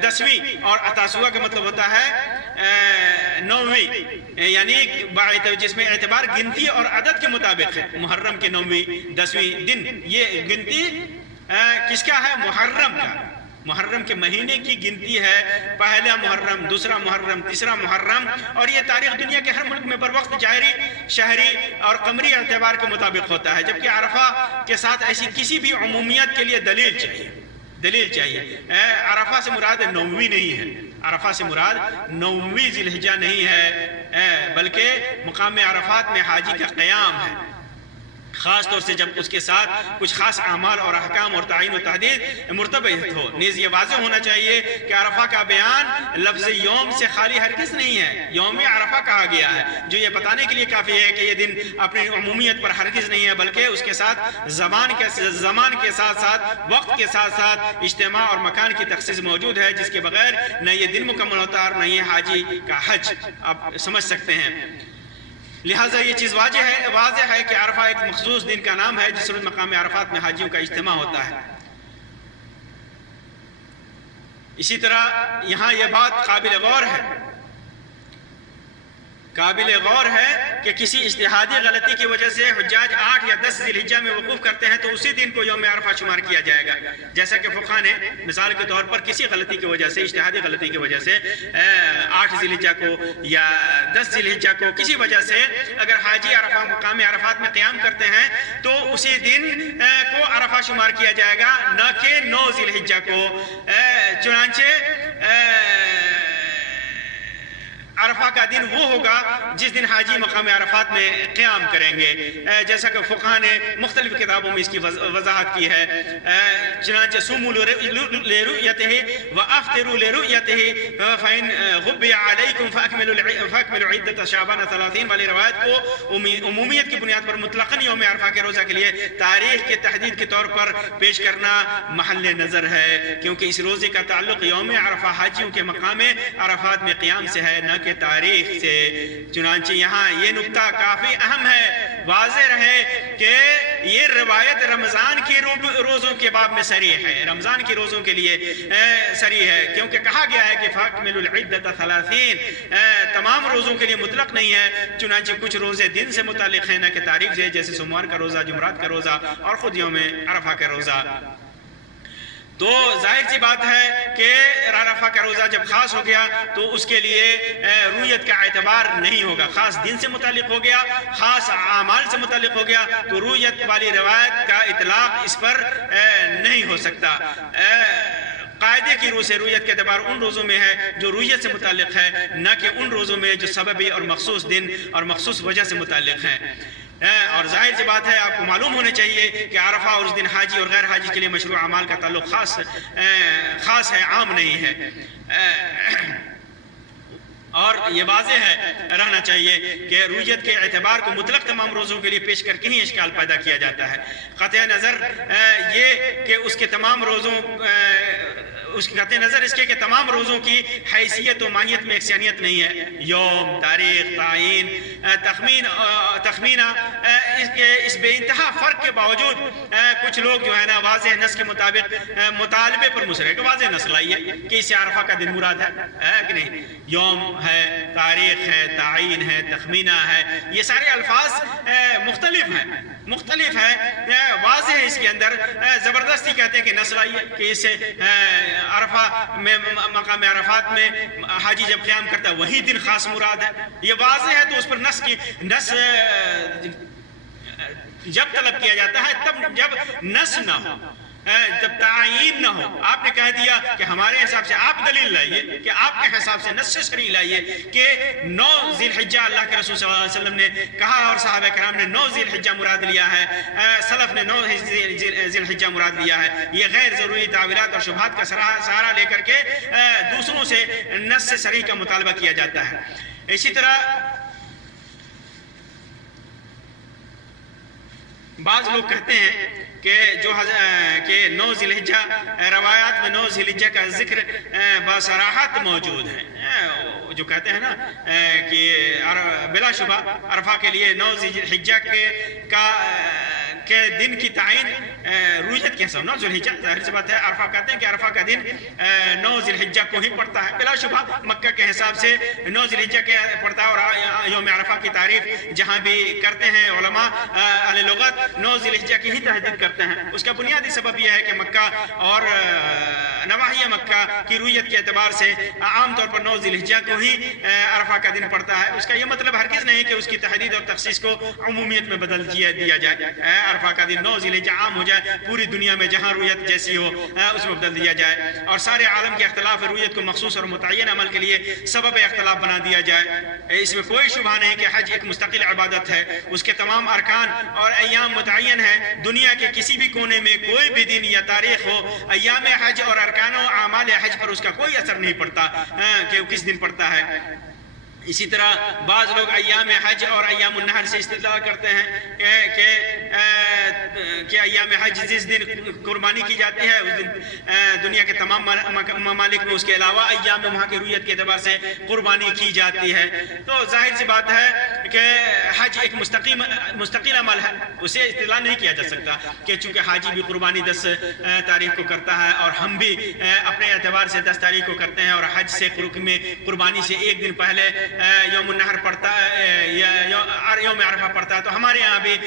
10ویں، اور تاسوعہ کا مطلب ہوتا ہے 9ویں، یعنی جس میں اعتبار گنتی اور عدد کے مطابق ہے، محرم کے 9ویں 10ویں دن، یہ گنتی کس کا ہے؟ محرم کا، محرم کے مہینے کی گنتی ہے، پہلا محرم، دوسرا محرم، تیسرا محرم، اور یہ تاریخ دنیا کے ہر ملک میں بر وقت جاہری، شہری اور قمری اعتبار کے مطابق ہوتا ہے، جبکہ عرفہ کے ساتھ ایسی کسی بھی عمومیت کے لیے دلیل چاہیے۔ عرفہ سے مراد 9ویں نہیں ہے، عرفہ سے مراد 9ویں ذی الحجہ نہیں ہے، بلکہ مقام عرفات میں حاجی کا قیام ہے، خاص طور سے جب اس کے ساتھ کچھ خاص اعمال اور احکام اور تعین و تحدید مرتبط ہو۔ نیز یہ واضح ہونا چاہیے کہ عرفہ کا بیان لفظ یوم سے خالی ہرگز نہیں ہے، یوم عرفہ کہا گیا ہے، جو یہ بتانے کے لیے کافی ہے کہ یہ دن اپنی عمومیت پر ہرگز نہیں ہے، بلکہ اس کے ساتھ زمان کے ساتھ ساتھ وقت کے ساتھ ساتھ اجتماع اور مکان کی تخصیص موجود ہے، جس کے بغیر نہ یہ دن مکمل ہوتا اور نہ یہ حاجی کا حج۔ آپ سمجھ سکتے ہیں، لہٰذا یہ چیز واضح ہے کہ عرفہ ایک مخصوص دن کا نام ہے جس روز مقام عرفات میں حاجیوں کا اجتماع ہوتا ہے۔ اسی طرح یہاں یہ بات قابل غور ہے کہ کسی اجتہادی غلطی کی وجہ سے حجاج 8 یا 10 ذی الحجہ میں وقوف کرتے ہیں تو اسی دن کو یوم عرفہ شمار کیا جائے گا، جیسا کہ فقہا نے مثال کے طور پر کسی غلطی کی وجہ سے، اجتہادی غلطی کی وجہ سے 8 ذی الحجہ کو یا 10 ذی الحجہ کو کسی وجہ سے اگر حاجی عرفہ مقام عرفات میں قیام کرتے ہیں تو اسی دن کو عرفہ شمار کیا جائے گا، نہ کہ 9 ذی الحجہ کو۔ چنانچہ عرفہ کا دن وہ ہوگا جس دن حاجی مقام عرفات میں قیام کریں گے، جیسا کہ فقہا نے مختلف کتابوں میں اس کی وضاحت کی ہے۔ چنانچہ صوموا لرؤیتہ وافطروا لرؤیتہ فإن غبی علیکم فاکملوا عدۃ شعبان 30 والی روایت کو عمومیت کی بنیاد پر مطلقاً یوم عرفہ کے روزہ کے لیے تاریخ کے تحدید کے طور پر پیش کرنا محل نظر ہے، کیونکہ اس روزے کا تعلق یوم عرفہ حاجیوں کے مقام عرفات میں قیام سے ہے، نہ کہ تاریخ سے۔ چنانچہ یہاں یہ نکتہ کافی اہم ہے، واضح رہے کہ یہ روایت رمضان کی روزوں کے باب میں صریح ہے، رمضان کی روزوں کے لیے صریح ہے، کیونکہ کہا گیا ہے کہ فاکملوا العدۃ 30، تمام روزوں کے لیے مطلق نہیں ہے، چنانچہ کچھ روزے دن سے متعلق ہیں نہ کہ تاریخ سے، جیسے سوموار کا روزہ، جمعرات کا روزہ اور خود یوم عرفہ کا روزہ۔ تو ظاہر سی بات ہے کہ عرفہ کا روزہ جب خاص ہو گیا تو اس کے لیے رویت کا اعتبار نہیں ہوگا، خاص دن سے متعلق ہو گیا، خاص اعمال سے متعلق ہو گیا، تو رویت والی روایت کا اطلاق اس پر نہیں ہو سکتا۔ قاعدے کی روح سے رویت کے اعتبار ان روزوں میں ہے جو رویت سے متعلق ہے، نہ کہ ان روزوں میں جو سببی اور مخصوص دن اور مخصوص وجہ سے متعلق ہیں۔ اور ظاہر سی بات ہے، آپ کو معلوم ہونے چاہیے کہ عرفہ اور اس دن حاجی اور غیر حاجی کے لیے مشروع اعمال کا تعلق خاص ہے، عام نہیں ہے، اور یہ واضح ہے رہنا چاہیے کہ رویت کے اعتبار کو مطلق تمام روزوں کے لیے پیش کر کے ہی اشکال پیدا کیا جاتا ہے۔ قطع نظر یہ کہ اس کے تمام روزوں قطع نظر اس کے کہ تمام روزوں کی حیثیت و ماہیت میں یکسانیت نہیں ہے، یوم، تاریخ، تعین، تخمینہ اس بے انتہا فرق کے باوجود کچھ لوگ جو ہے نا واضح نص کے مطابق مطالبے پر مصر ہے کہ واضح نص لائیے کہ اس سے عرفہ کا دن مراد ہے کہ نہیں. یوم ہے، تاریخ ہے، تعین ہے، تخمینہ ہے، یہ سارے الفاظ مختلف ہیں، واضح ہے اس کے اندر. زبردستی کہتے ہیں کہ نص لائیے کہ اس سے عرفہ میں مقام عرفات میں حاجی جب قیام کرتا ہے وہی دن خاص مراد ہے. یہ واضح ہے تو اس پر نص جب طلب کیا جاتا ہے تب جب نص نہ ہو، جب تعین نہ ہو. آپ نے کہہ دیا کہ ہمارے حساب سے، آپ دلیل لائیے کہ آپ کے حساب سے نص شرعی لائیے کہ 9 ذی الحجہ اللہ کے رسول صلی اللہ علیہ وسلم نے کہا اور صحابہ کرام نے 9 ذی الحجہ مراد لیا ہے، سلف نے 9 ذی الحجہ مراد لیا ہے. یہ غیر ضروری تعویلات اور شبہات کا سہارا لے کر کے دوسروں سے نص صریح کا مطالبہ کیا جاتا ہے. اسی طرح بعض لوگ کہتے ہیں کہ 9 ذی الحجہ، روایات میں 9 ذی الحجہ کا ذکر بصراحت موجود ہے. جو کہتے ہیں نا کہ بلا شبہ عرفہ کے لیے 9 ذی الحجہ کے دن کی تعین رویت کے حساب 9 ذی الحجہ، ظاہر سی بات ہے عرفہ کہتے ہیں کہ عرفہ کا دن 9 ذی الحجہ کو ہی پڑتا ہے. بلا شبہ مکہ کے حساب سے 9 ذی الحجہ کے پڑتا ہے، اور یوم عرفہ کی تعریف جہاں بھی کرتے ہیں علماء اہل لغت 9 ذی الحجہ کی ہی تحدید کرتے ہیں. اس کا بنیادی سبب یہ ہے کہ مکہ اور نواحی مکہ کی رویت کے اعتبار سے عام طور پر 9 ذی الحجہ کو ہی عرفہ کا دن پڑتا ہے. اس کا یہ مطلب ہرگز نہیں کہ اس کی تحدید اور تخصیص کو عمومیت میں بدل دیا جائے. عرفہ کا دن 9 ذی الحجہ عام ہو جائے، پوری دنیا میں جہاں رویت جیسی ہو اس میں بدل دیا جائے، اور سارے عالم کے اختلاف رویت کو مخصوص اور متعین عمل کے لیے سبب اختلاف بنا دیا جائے. اس میں کوئی شبہ نہیں کہ حج ایک مستقل عبادت ہے، اس کے تمام ارکان اور ایام متعین ہیں. دنیا کے کسی بھی کونے میں کوئی بھی دن یا تاریخ ہو، ایام حج اور ارکان و اعمال حج پر اس کا کوئی اثر نہیں پڑتا کہ وہ کس دن پڑتا ہے. اسی طرح بعض لوگ ایام حج اور ایام النحر سے استدلال کرتے ہیں کہ ایام حج جس دن قربانی کی جاتی ہے اس دن دنیا کے تمام ممالک میں اس کے علاوہ ایام وہاں کی رویت کے اعتبار سے قربانی کی جاتی ہے. تو ظاہر سی بات ہے کہ حج ایک مستقل عمل ہے، اسے استدلال نہیں کیا جا سکتا کہ چونکہ حاجی بھی قربانی 10 تاریخ کو کرتا ہے اور ہم بھی اپنے اعتبار سے 10 تاریخ کو کرتے ہیں، اور حج سے قربانی سے ایک دن پہلے یوم النحر پڑتا ہے یا یوم عرفہ پڑتا ہے، تو ہمارے یہاں بھی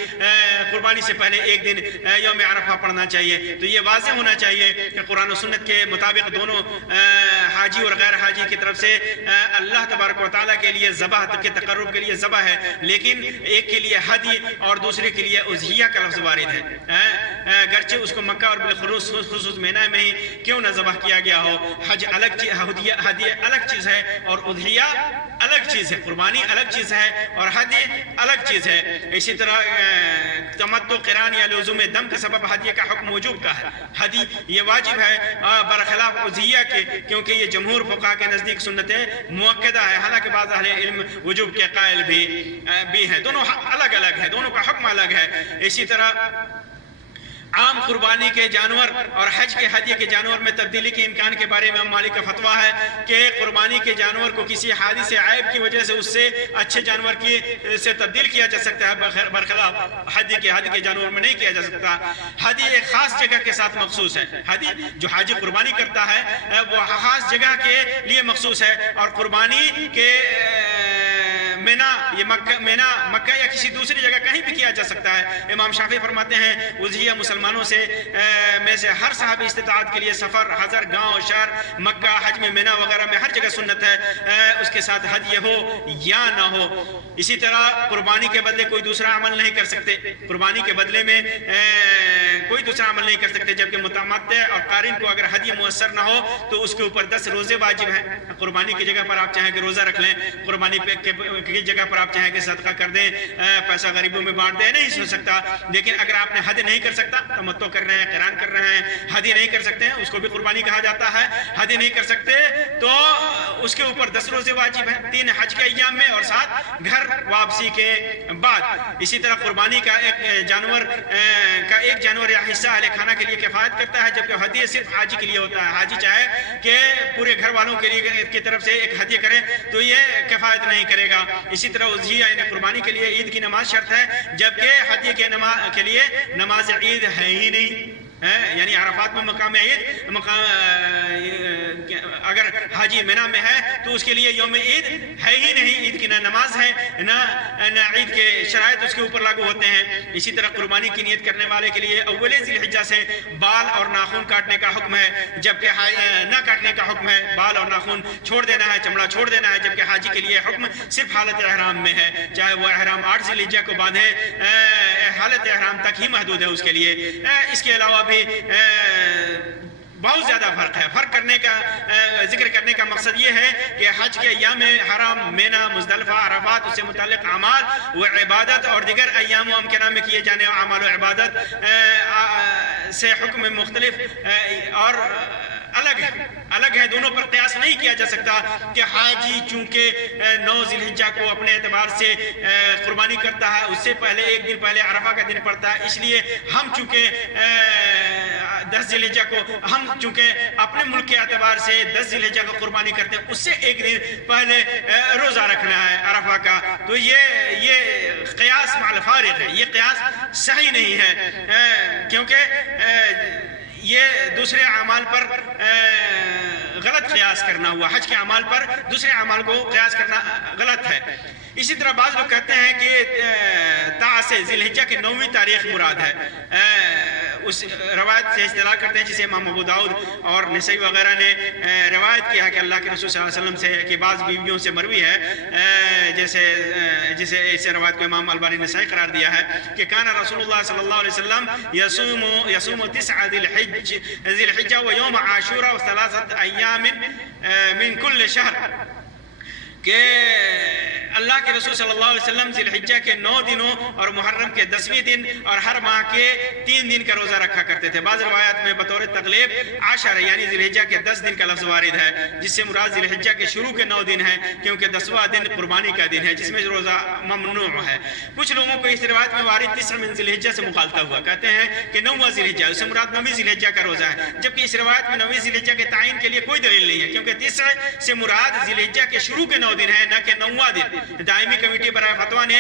قربانی سے پہلے ایک دن یوم عرفہ پڑھنا چاہیے. تو یہ واضح ہونا چاہیے کہ قرآن و سنت کے مطابق دونوں حاجی اور غیر حاجی کی طرف سے اللہ تبارک و تعالیٰ کے لیے ذبح کے تقرب کے لیے ذبح ہے، لیکن ایک کے لیے حدی اور دوسرے کے لیے اضحیہ کا لفظ وارد ہے. گرچہ اس کو مکہ اور بالخصوص مینا میں ہی کیوں نہ ذبح کیا گیا ہو. حج الگ چیز، ہدیہ الگ چیز ہے، اور اضحیہ الگ چیز ہے. قربانی الگ چیز ہے اور ہدیہ الگ چیز ہے. اسی طرح تمتع، قران یا لزوم دم کے سبب ہدیہ کا حکم وجوب کا ہے. ہدی یہ واجب ہے برخلاف اضحیہ کے، کیونکہ یہ جمہور فقہاء کے نزدیک سنت مؤکدہ ہے، حالانکہ بعض اہل علم وجوب کے قائل بھی ہیں. دونوں الگ الگ ہے، دونوں کا حکم الگ ہے. اسی طرح عام قربانی کے جانور اور حج کے ہدیے کے جانور میں تبدیلی کے امکان کے بارے میں مالک کا فتویٰ ہے کہ قربانی کے جانور کو کسی حادث عیب کی وجہ سے اس سے اچھے جانور سے تبدیل کیا جا سکتا ہے، برخلاف ہدی کے جانور میں نہیں کیا جا سکتا. ہدی ایک خاص جگہ کے ساتھ مخصوص ہے. ہدی جو حاجی قربانی کرتا ہے وہ خاص جگہ کے لیے مخصوص ہے، اور قربانی کے مینا مکہ یا کسی دوسری جگہ کہیں بھی کیا جا سکتا ہے. امام شافعی فرماتے ہیں اضحیہ مسلمانوں میں سے ہر صاحب استطاعت کے لیے سفر، حضر، گاؤں، شہر، مکہ، حج میں مینا وغیرہ میں ہر جگہ سنت ہے اس کے ساتھ ہدیہ ہو یا نہ ہو. اسی طرح قربانی کے بدلے کوئی دوسرا عمل نہیں کر سکتے. قربانی کے بدلے میں کوئی دوسرا عمل نہیں کر سکتے، جبکہ متمتع اور قارن کو اگر ہدیہ میسر نہ ہو تو اس کے اوپر 10 روزے واجب ہیں. قربانی کی جگہ پر آپ چاہیں کہ روزہ رکھ لیں، قربانی کی جگہ پر آپ چاہیں کہ صدقہ کر دیں، پیسہ غریبوں میں بانٹ دیں، نہیں سن سکتا. لیکن اگر آپ نے حد نہیں کر سکتا، تمتع کر رہے ہیں، قران کر رہے ہیں، حدی نہیں کر سکتے ہیں، اس کو بھی قربانی کہا جاتا ہے. حدی نہیں کر سکتے تو اس کے اوپر 10 روزے واجب ہیں، 3 حج کے ایام میں اور 7 گھر واپسی کے بعد. اسی طرح قربانی کا ایک جانور یا کا حصہ اہل خانہ کے لیے کفایت کرتا ہے، جبکہ ہدیہ صرف حاجی کے لیے ہوتا ہے۔ حاجی چاہے کہ پورے گھر والوں کے لیے کی طرف سے ایک ہدیہ کرے تو یہ کفایت نہیں کرے گا۔ اسی طرح اضحیہ یعنی قربانی کے لیے عید کی نماز شرط ہے، جبکہ ہدیہ کے لیے نماز عید ہے ہی نہیں، یعنی عرفات میں مقام عید اگر حاجی منی میں ہے تو اس کے لیے یوم عید ہے ہی نہیں، عید کی نہ نماز ہے نہ عید کے شرائط اس کے اوپر لاگو ہوتے ہیں۔ اسی طرح قربانی کی نیت کرنے والے کے لیے اول ذی الحجہ سے بال اور ناخن کاٹنے کا حکم ہے، جبکہ نہ کاٹنے کا حکم ہے، بال اور ناخن چھوڑ دینا ہے، چمڑا چھوڑ دینا ہے، جبکہ حاجی کے لیے حکم صرف حالت احرام میں ہے، چاہے وہ احرام 8 ذی الحجہ کو باندھے، حالت احرام تک ہی محدود ہے اس کے لیے۔ اس کے علاوہ بھی بہت زیادہ فرق ہے۔ فرق کرنے کا ذکر کرنے کا مقصد یہ ہے کہ حج کے ایام حرام، مینا، مزدلفہ، عرفات، اس سے متعلق اعمال و عبادت اور دیگر ایام و امکنہ میں کیے جانے اعمال و عبادت سے حکم مختلف اور الگ ہے، دونوں پر قیاس نہیں کیا جا سکتا کہ حاجی چونکہ 9 ذی الحجہ کو اپنے اعتبار سے قربانی کرتا ہے، اس سے پہلے ایک دن پہلے عرفہ کا دن پڑتا ہے، اس لیے ہم چونکہ 10 ذی الحجہ کو ہم چونکہ اپنے ملک کے اعتبار سے 10 ذی الحجہ کو قربانی کرتے ہیں، اس سے ایک دن پہلے روزہ رکھنا ہے عرفہ کا، تو یہ قیاس مع الفارق ہے، یہ قیاس صحیح نہیں ہے، کیونکہ یہ دوسرے اعمال پر غلط قیاس کرنا ہوا، حج کے اعمال پر دوسرے اعمال کو قیاس کرنا غلط ہے۔ اسی طرح بعض لوگ کہتے ہیں کہ تاسع ذی الحجہ کی 9ویں تاریخ مراد ہے، اس روایت سے اصطلاح کرتے ہیں جسے امام ابو داؤد اور نسائی وغیرہ نے روایت کیا ہے کہ اللہ کے رسول صلی اللہ علیہ وسلم سے کہ بعض بیویوں سے مروی ہے، جسے اسے روایت کو امام البانی نے صحیح قرار دیا ہے کہ کان رسول اللہ صلی اللہ علیہ وسلم یصوم 9 ذی الحجہ و یوم عاشورہ و 3 ایام من کل شہر، کہ اللہ کے رسول صلی اللہ علیہ وسلم ذی الحجہ کے 9 دنوں اور محرم کے 10ویں دن اور ہر ماہ کے 3 دن کا روزہ رکھا کرتے تھے۔ بعض روایات میں بطور تغلیب عاشر یعنی ذی الحجہ کے 10 دن کا لفظ وارد ہے، جس سے مراد ذی الحجہ کے شروع کے 9 دن ہیں، کیونکہ 10واں دن قربانی کا دن ہے جس میں روزہ ممنوع ہے۔ کچھ لوگوں کو اس روایت میں وارد 9 من ذی الحجہ سے مخالفہ ہوا، کہتے ہیں کہ 9واں ذی الحجہ، اس سے مراد 9ویں ذی الحجہ کا روزہ ہے، جبکہ اس روایت میں 9ویں ذی الحجہ کے تعین کے لیے کوئی دلیل نہیں ہے، کیونکہ 9 سے مراد ذی الحجہ کے شروع کے 9 دن ہے نہ کہ 9واں دن۔ دائمی کمیٹی برائے فتویٰ نے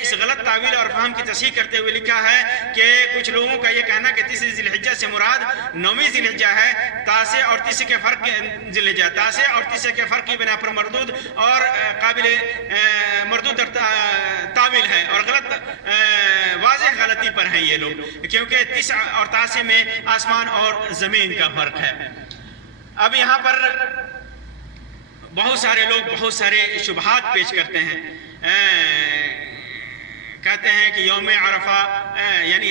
اس غلط تعویل اور فہم کی تصحیح کرتے ہوئے لکھا ہے کہ کچھ لوگوں کا یہ کہنا کہ 30 ذی الحجہ سے مراد 9ویں ذی الحجہ ہے، تاسع اور 30 کے فرق ذی الحجہ، تاسع اور 30 کے فرق کی بنا پر مردود اور قابل مردود تعویل ہے اور واضح غلطی پر ہیں یہ لوگ، کیونکہ 30 اور تاسع میں آسمان اور زمین کا فرق ہے۔ اب یہاں پر بہت سارے لوگ بہت سارے شبہات پیش کرتے ہیں، کہتے ہیں کہ یوم عرفہ، یعنی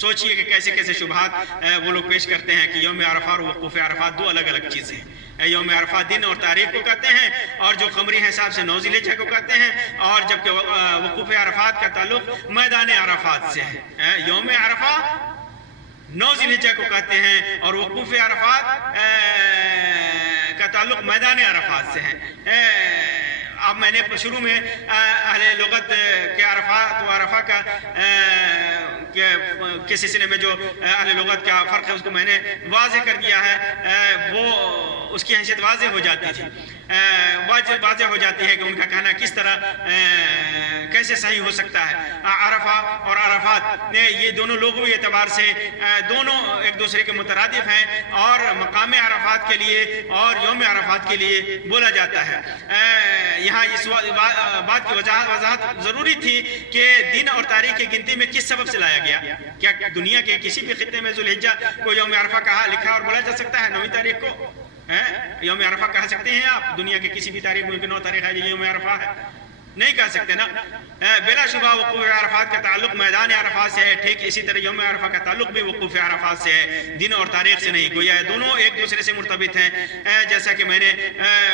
سوچئے کہ کیسے کیسے شبہات وہ لوگ پیش کرتے ہیں کہ یوم عرفہ اور وقوف عرفات 2 الگ الگ چیزیں ہیں۔ یوم عرفہ دن اور تاریخ کو کہتے ہیں، اور جو قمری حساب سے 9 ذی الحجہ کو کہتے ہیں، اور جبکہ وقوف عرفات کا تعلق میدان عرفات سے ہے۔ یوم عرفہ 9 ذی الحجہ کو کہتے ہیں اور وقوف عرفات کا تعلق میدان عرفات سے ہے۔ اب میں نے شروع میں اہل لغت کے عرفات و عرفہ کا کے سلسلے میں جو اہل لغت کا فرق ہے اس کو میں نے واضح کر دیا ہے، وہ اس کی حیثیت واضح ہو جاتی تھی، واضح ہو جاتی ہے کہ ان کا کہنا کس طرح کیسے صحیح ہو سکتا ہے۔ عرفہ اور عرفات یہ دونوں لغوی اعتبار سے دونوں ایک دوسرے کے مترادف ہیں، اور مقام عرفات کے لیے اور یوم عرفات کے لیے بولا جاتا ہے۔ یہاں اس بات کی وضاحت ضروری تھی کہ دن اور تاریخ کی گنتی میں کس سبب سے لایا گیا۔ کیا دنیا کے کسی بھی خطے میں ذو الحجہ کو یوم عرفہ کہا لکھا اور بولا جا سکتا ہے 9ویں تاریخ کو؟ یوم عرفہ کہہ سکتے ہیں آپ دنیا کے کسی بھی تاریخ میں 9 تاریخ ہے یوم عرفہ ہے؟ نہیں کہہ سکتے نا۔ بلا شبہ وقوف عرفات کا تعلق میدان عرفات سے ہے، ٹھیک اسی طرح یوم عرفہ کا تعلق بھی وقوف عرفات سے ہے، دن اور تاریخ سے نہیں، گویا دونوں ایک دوسرے سے مرتبط ہیں۔ جیسا کہ میں نے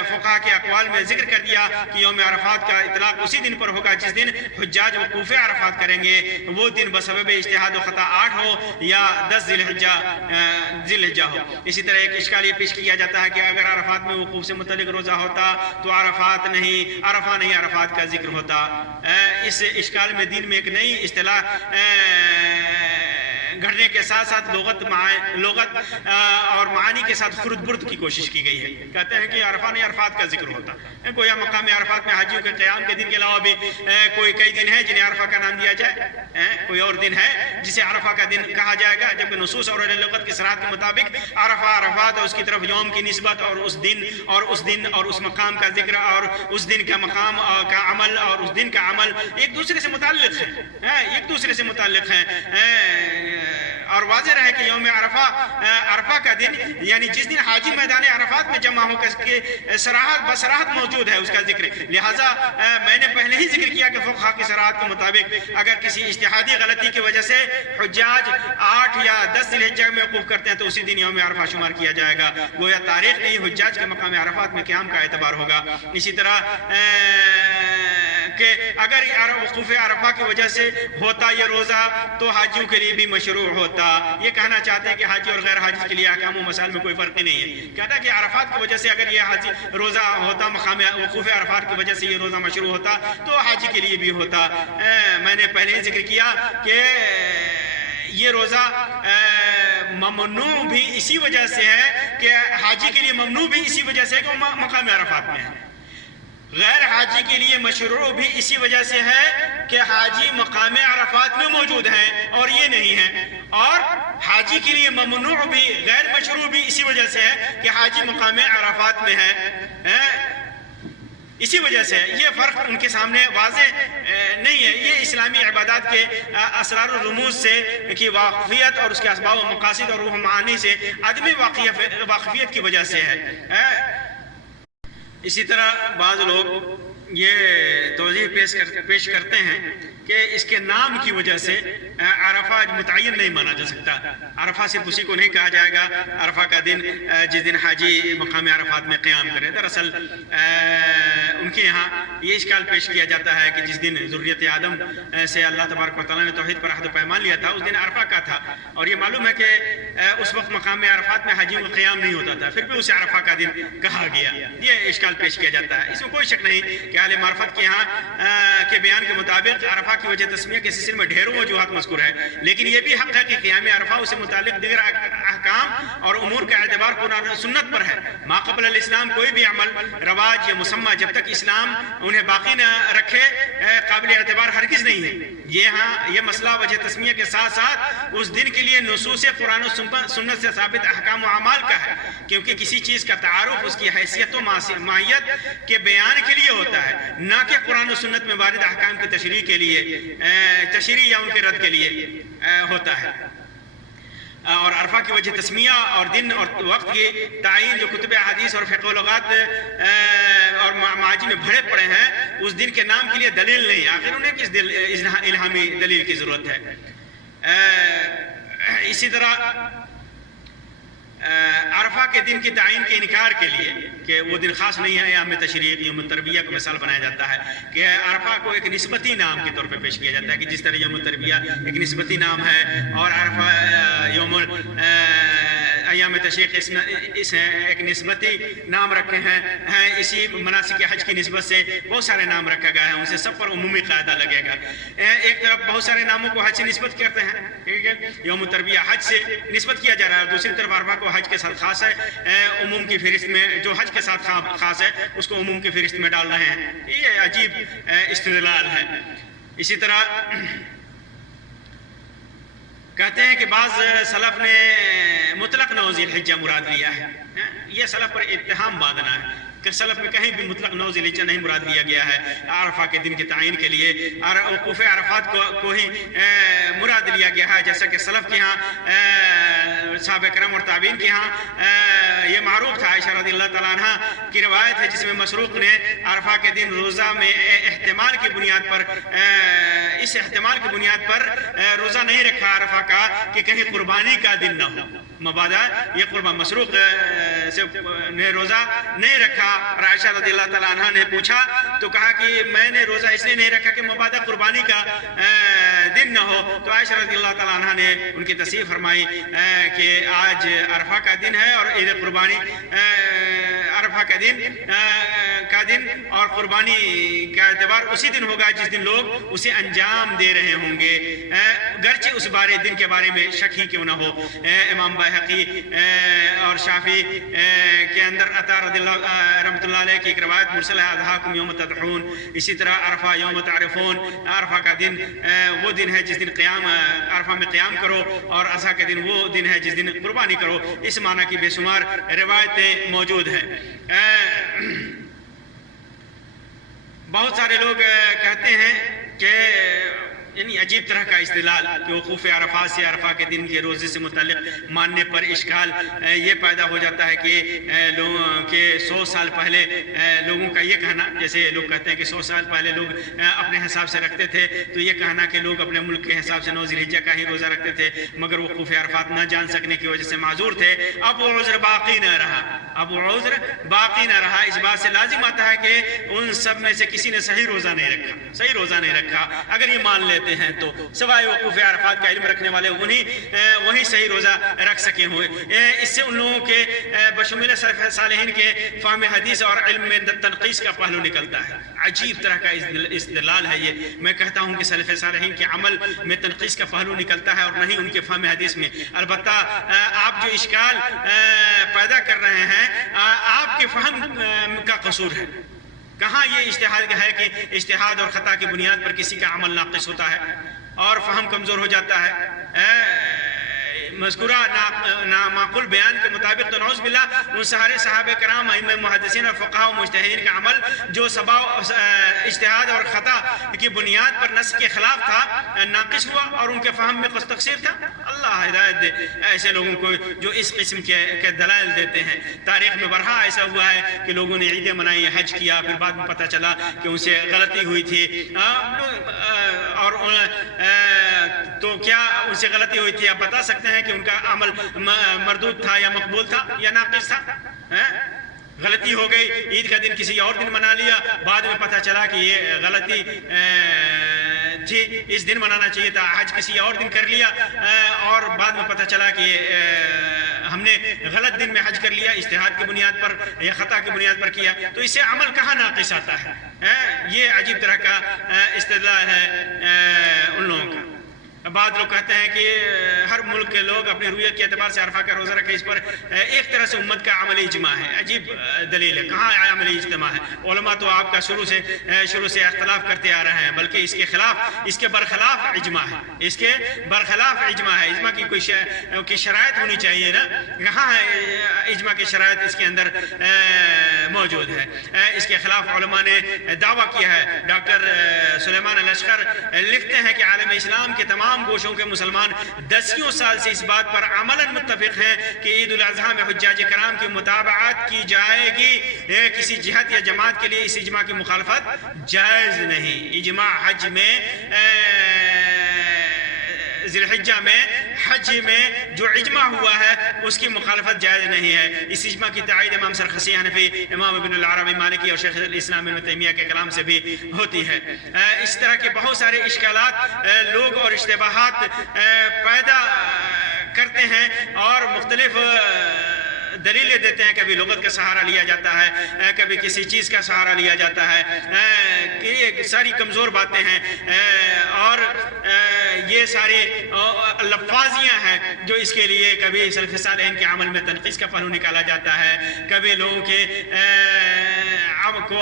فقہا کے اقوال میں ذکر کر دیا کہ یوم عرفات کا اطلاق اسی دن پر ہوگا جس دن حجاج وقوف عرفات کریں گے، وہ دن بسبب اجتہاد و خطا 8 ہو یا 10 ذی الحجہ ہو۔ اسی طرح ایک اشکال یہ پیش کیا جاتا ہے کہ اگر عرفات میں وقوف سے متعلق روزہ ہوتا تو عرفہ نہیں عرفات کا ذکر ہوتا۔ اس اشکال میں دین میں ایک نئی اصطلاح گھڑنے کے ساتھ ساتھ لغت اور معانی کے ساتھ خرد برد کی کوشش کی گئی ہے. کہتے ہیں کہ عرفہ نہیں عرفات کا ذکر ہوتا ہے. گویا مقام عرفات میں حاجیوں کے قیام کے دن کے علاوہ بھی کوئی کئی دن ہیں جنہیں عرفہ کا نام دیا جائے. کوئی اور دن ہے جسے عرفہ کا دن کہا جائے گا، جبکہ نصوص اور لغت کی صراحت کے مطابق عرفہ عرفات اور اس کی طرف یوم کی نسبت اور اس دن اور اس مقام کا ذکر اور اس دن کا مقام کا عمل اور اس دن کا عمل ایک دوسرے سے متعلق ہیں. اور واضح رہے کہ یوم عرفہ کا دن یعنی جس دن حاجی میدان عرفات میں جمع ہو کر کے بصراحت موجود ہے اس کا ذکر. لہٰذا میں نے پہلے ہی ذکر کیا کہ فقہا کی صراحت کے مطابق اگر کسی اجتہادی غلطی کی وجہ سے حجاج 8 یا 10 ذی الحجہ میں وقوف کرتے ہیں تو اسی دن یوم عرفہ شمار کیا جائے گا. گویا تاریخ نہیں حجاج کے مقام عرفات میں قیام کا اعتبار ہوگا. اسی طرح کہ اگر وقوف عرفہ کی وجہ سے ہوتا یہ روزہ تو حاجیوں کے لیے بھی مشروع ہوتا. یہ کہنا چاہتے ہیں کہ حاجی اور غیر حاجی کے لیے احکام و مسائل میں کوئی فرق نہیں ہے. کہتا ہے کہ عرفات کی وجہ سے اگر یہ روزہ ہوتا، مقام وقوف عرفات کی وجہ سے یہ روزہ مشروع ہوتا تو حاجی کے لیے بھی ہوتا. میں نے پہلے ہی ذکر کیا کہ یہ روزہ ممنوع بھی اسی وجہ سے ہے کہ حاجی کے لیے ممنوع بھی اسی وجہ سے ہے کہ وہ مقام عرفات میں ہے. غیر حاجی کے لیے مشروع بھی اسی وجہ سے ہے کہ حاجی مقام عرفات میں موجود ہیں اور یہ نہیں ہے. اور حاجی کے لیے ممنوع بھی غیر مشروع بھی اسی وجہ سے ہے کہ حاجی مقام عرفات میں ہے. اسی وجہ سے یہ فرق ان کے سامنے واضح نہیں ہے. یہ اسلامی عبادات کے اسرار و رموز سے کی واقفیت اور اس کے اسباب و مقاصد اور روح معانی سے عدم واقفیت کی وجہ سے ہے. اسی طرح بعض لوگ یہ توضیح پیش کرتے ہیں کہ اس کے نام کی وجہ سے عرفہ متعین نہیں مانا جا سکتا. عرفہ صرف اسی کو نہیں کہا جائے گا عرفہ کا دن جس دن حاجی مقام عرفات میں قیام کرے. دراصل ان کے یہاں یہ اشکال پیش کیا جاتا ہے کہ جس دن ذریت آدم سے اللہ تبارک و تعالیٰ نے توحید پر عہد و پیمان لیا تھا اس دن عرفہ کا تھا، اور یہ معلوم ہے کہ اس وقت مقام عرفات میں حاجیوں کا قیام نہیں ہوتا تھا، پھر بھی اسے عرفہ کا دن کہا گیا. یہ اشکال پیش کیا جاتا ہے. اس میں کوئی شک نہیں کہ اہل معرفت کے یہاں کے بیان کے مطابق عرفہ کی وجہ تسمیہ کے سلسلے میں ڈھیروں وجوہات مذکور ہے، لیکن یہ بھی حق ہے کہ قیام عرفہ اسے متعلق دیگر احکام اور امور کا اعتبار قرآن و سنت پر ہے. ما قبل الاسلام کوئی بھی عمل، رواج یا مسمى جب تک اسلام انہیں باقی نہ رکھے قابل اعتبار ہرگز نہیں ہے. یہ مسئلہ وجہ تسمیہ کے ساتھ ساتھ اس دن کے لیے نصوص قرآن و سنت سے ثابت احکام و اعمال کا ہے، کیونکہ کسی چیز کا تعارف اس کی حیثیت و ماہیت کے بیان کے لیے ہوتا ہے، نہ کہ قرآن و سنت میں وارد احکام کی تشریح یا ان کے رد کے لیے ہوتا ہے. اور عرفہ کی وجہ تسمیہ اور دن اور وقت کی تعین جو کتب حدیث اور فقہ و لغات اور معاجم میں بھرے پڑے ہیں اس دن کے نام کے لیے دلیل نہیں. آخر انہیں کس الہامی دلیل کی ضرورت ہے. اسی طرح عرفہ کے دن کی تعین کے انکار کے لیے کہ وہ دن خاص نہیں ہے، یوم تشریق یوم تربیہ کو مثال بنایا جاتا ہے کہ عرفہ کو ایک نسبتی نام کے طور پہ پیش کیا جاتا ہے کہ جس طرح یوم تربیہ ایک نسبتی نام ہے اور عرفہ یوم ایام تشریق اس ایک نسبتی نام رکھے ہیں. اسی مناسک حج کی نسبت سے بہت سارے نام رکھا گیا ہے، ان سے سب پر عمومی قاعدہ لگے گا. ایک طرف بہت سارے ناموں کو حج سے نسبت کرتے ہیں، ٹھیک ہے، یوم تربیہ حج سے نسبت کیا جا رہا ہے، دوسری طرف عرفہ کو حج کے ساتھ خاص ہے، عموم کی فہرست میں جو حج کے ساتھ خاص ہے اس کو عموم کی فہرست میں ڈال رہے ہیں. یہ عجیب استدلال ہے. اسی طرح کہتے ہیں کہ بعض سلف نے مطلق 9 ذی الحجہ مراد لیا ہے. یہ سلف پر اتہام باندھنا ہے کہ سلف میں کہیں بھی مطلق 9 ذی الحجہ نہیں مراد لیا گیا ہے عرفہ کے دن کے تعین کے لیے. وقوف عرفات کو ہی مراد لیا گیا ہے، جیسا کہ سلف کے ہاں صحابہ کرام اور تابعین کے ہاں یہ معروف تھا. عائشہ رضی اللہ تعالیٰ عنہ کی روایت ہے جس میں مسروق نے عرفہ کے دن روزہ میں احتمال کی بنیاد پر اس احتمال کی بنیاد پر روزہ نہیں رکھا عرفہ کا کہ کہیں قربانی کا دن نہ ہو. مبادا یہ قربان مسروق نے روزہ نہیں رکھا. عائشہ رضی اللہ تعالیٰ عنہ نے پوچھا تو کہا کہ میں نے روزہ اس لیے نہیں رکھا کہ مبادا قربانی کا دن نہ ہو. تو عائشہ رضی اللہ تعالیٰ عنہ نے ان کی تصحیح فرمائی کہ آج عرفہ کا دن ہے اور عید قربانی عرفہ کا دن اور قربانی کا اعتبار اسی دن ہوگا جس دن لوگ اسے انجام دے رہے ہوں گے. گرچہ اس دن کے بارے میں شک ہی کیوں نہ ہو۔ امام بحقی اور شافعی کے اندر عطا رضی اللہ رحمۃ اللہ علیہ کی ایک روایت مرسل ہے، اضحاکم یوم تضحون۔ اسی طرح عرفہ یوم تعرفون، عرفہ کا دن وہ دن ہے جس دن عرفہ میں قیام کرو، اور اضحیٰ کا دن وہ دن ہے جس دن قربانی کرو۔ اس معنی کی بے شمار روایتیں موجود ہیں۔ بہت سارے لوگ کہتے ہیں کہ یعنی عجیب طرح کا استدلال کہ وقوف عرفات سے عرفہ کے دن کے روزے سے متعلق ماننے پر اشکال یہ پیدا ہو جاتا ہے کہ 100 سال پہلے لوگوں کا یہ کہنا، جیسے لوگ کہتے ہیں کہ 100 سال پہلے لوگ اپنے حساب سے رکھتے تھے، تو یہ کہنا کہ لوگ اپنے ملک کے حساب سے 9 ذی الحجہ کا ہی روزہ رکھتے تھے، مگر وقوف عرفات نہ جان سکنے کی وجہ سے معذور تھے۔ اب وہ عذر باقی نہ رہا۔ اس بات سے لازم آتا ہے کہ ان سب میں سے کسی نے صحیح روزہ نہیں رکھا۔ اگر یہ مان لیتے ہیں تو سوائے وقوف عرفات کا علم رکھنے والے وہی صحیح روزہ رکھ سکے ہوئے۔ اس سے ان لوگوں کے بشمول سلف صالحین کے فہم حدیث اور علم میں تنقیص کا پہلو نکلتا ہے۔ عجیب طرح کا استدلال ہے یہ۔ میں کہتا ہوں کہ سلف صالحین کے عمل میں تنقیص کا پہلو نکلتا ہے اور نہیں ان کے فہم حدیث میں۔ البتہ آپ جو اشکال پیدا کر رہے ہیں آپ کے فہم کا قصور ہے۔ کہاں یہ اجتہاد ہے کہ اجتہاد اور خطا کی بنیاد پر کسی کا عمل ناقص ہوتا ہے اور فہم کمزور ہو جاتا ہے؟ مذکورہ نامعقول بیان کے مطابق تو نعوذ باللہ ان سارے صحابہ کرام، ائمہ محدثین اور فقہاء و مجتہدین کا عمل جو اجتہاد اور خطا کی بنیاد پر نص کے خلاف تھا، ناقص ہوا اور ان کے فہم میں تقصیر تھا۔ اللہ ہدایت دے ایسے لوگوں کو جو اس قسم کے دلائل دیتے ہیں۔ تاریخ میں برہا ایسا ہوا ہے کہ لوگوں نے عیدیں منائی، حج کیا، پھر بعد میں پتہ چلا کہ ان سے غلطی ہوئی تھی، اور تو کیا ان سے غلطی ہوئی تھی؟ آپ بتا سکتے ہیں کہ ان کا عمل مردود تھا یا مقبول تھا یا ناقص تھا؟ غلطی ہو گئی، عید کا دن کسی اور دن منا لیا، بعد میں پتہ چلا کہ یہ غلطی تھی، اس دن منانا چاہیے تھا، حج کسی اور دن کر لیا، اور بعد میں پتہ چلا کہ ہم نے غلط دن میں حج کر لیا، اجتہاد کی بنیاد پر یا خطا کی بنیاد پر کیا، تو اس سے عمل کہاں ناقص آتا ہے؟ یہ عجیب طرح کا استدلال ہے ان لوگوں کا۔ بعض لوگ کہتے ہیں کہ ہر ملک کے لوگ اپنی رویت کے اعتبار سے عرفہ کا روزہ رکھے، اس پر ایک طرح سے امت کا عملی اجماع ہے۔ عجیب دلیل ہے، کہاں عملی اجتماع ہے؟ علماء تو آپ کا شروع سے اختلاف کرتے آ رہے ہیں، بلکہ اس کے برخلاف اجماع ہے، اجماع کی کوئی شرائط ہونی چاہیے نا، کہاں ہے اجماع کی شرائط اس کے اندر موجود ہے؟ اس کے خلاف علماء نے دعویٰ کیا ہے۔ ڈاکٹر سلیمان الاشقر لکھتے ہیں کہ عالم اسلام کے تمام گوشوں کے مسلمان دسیوں سال سے اس بات پر عملاً متفق ہیں کہ عید الاضحیٰ میں حجاج کرام کی متابعت کی جائے گی، کسی جہت یا جماعت کے لیے اس اجماع کی مخالفت جائز نہیں۔ اجماع حج میں ذی الحجہ میں حج میں جو اجماع ہوا ہے اس کی مخالفت جائز نہیں ہے۔ اس اجماع کی تائید امام سرخسی حنفی، امام ابن العربی مالکی اور شیخ الاسلام ابن تیمیہ کے کلام سے بھی ہوتی ہے۔ اس طرح کے بہت سارے اشکالات لوگ اور اشتباہات پیدا کرتے ہیں اور مختلف دلیلیں دیتے ہیں۔ کبھی لغت کا سہارا لیا جاتا ہے، کبھی کسی چیز کا سہارا لیا جاتا ہے، یہ ساری کمزور باتیں ہیں اور یہ ساری لفاظیاں ہیں جو اس کے لیے کبھی سلف صالحین کے عمل میں تنقیص کا پہلو نکالا جاتا ہے، کبھی لوگوں کے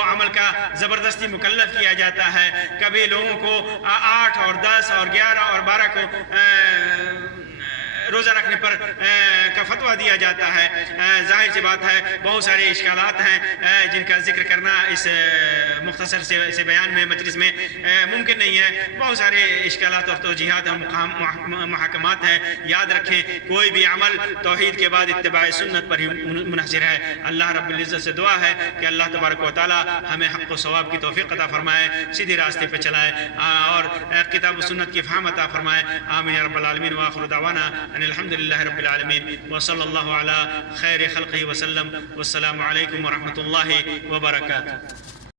عمل کا زبردستی مکلف کیا جاتا ہے، کبھی لوگوں کو 8 اور 10 اور 11 اور 12 کو روزہ رکھنے پر کا فتویٰ دیا جاتا ہے۔ ظاہر سی بات ہے بہت سارے اشکالات ہیں جن کا ذکر کرنا اس مختصر سے بیان میں مجلس میں ممکن نہیں ہے۔ بہت سارے اشکالات اور توجیحات اور محاکمات ہیں۔ یاد رکھیں کوئی بھی عمل توحید کے بعد اتباع سنت پر ہی منحصر ہے۔ اللہ رب العزت سے دعا ہے کہ اللہ تبارک و تعالی ہمیں حق و ثواب کی توفیق عطا فرمائے، سیدھی راستے پہ چلائے اور کتاب و سنت کی فہم عطا فرمائے۔ آمین یا رب العالمین وآخر دعوانا ان الحمد للہ رب العالمین وصلی اللہ علی خیر خلقہ وسلم۔ والسلام علیکم ورحمۃ اللہ وبرکاتہ۔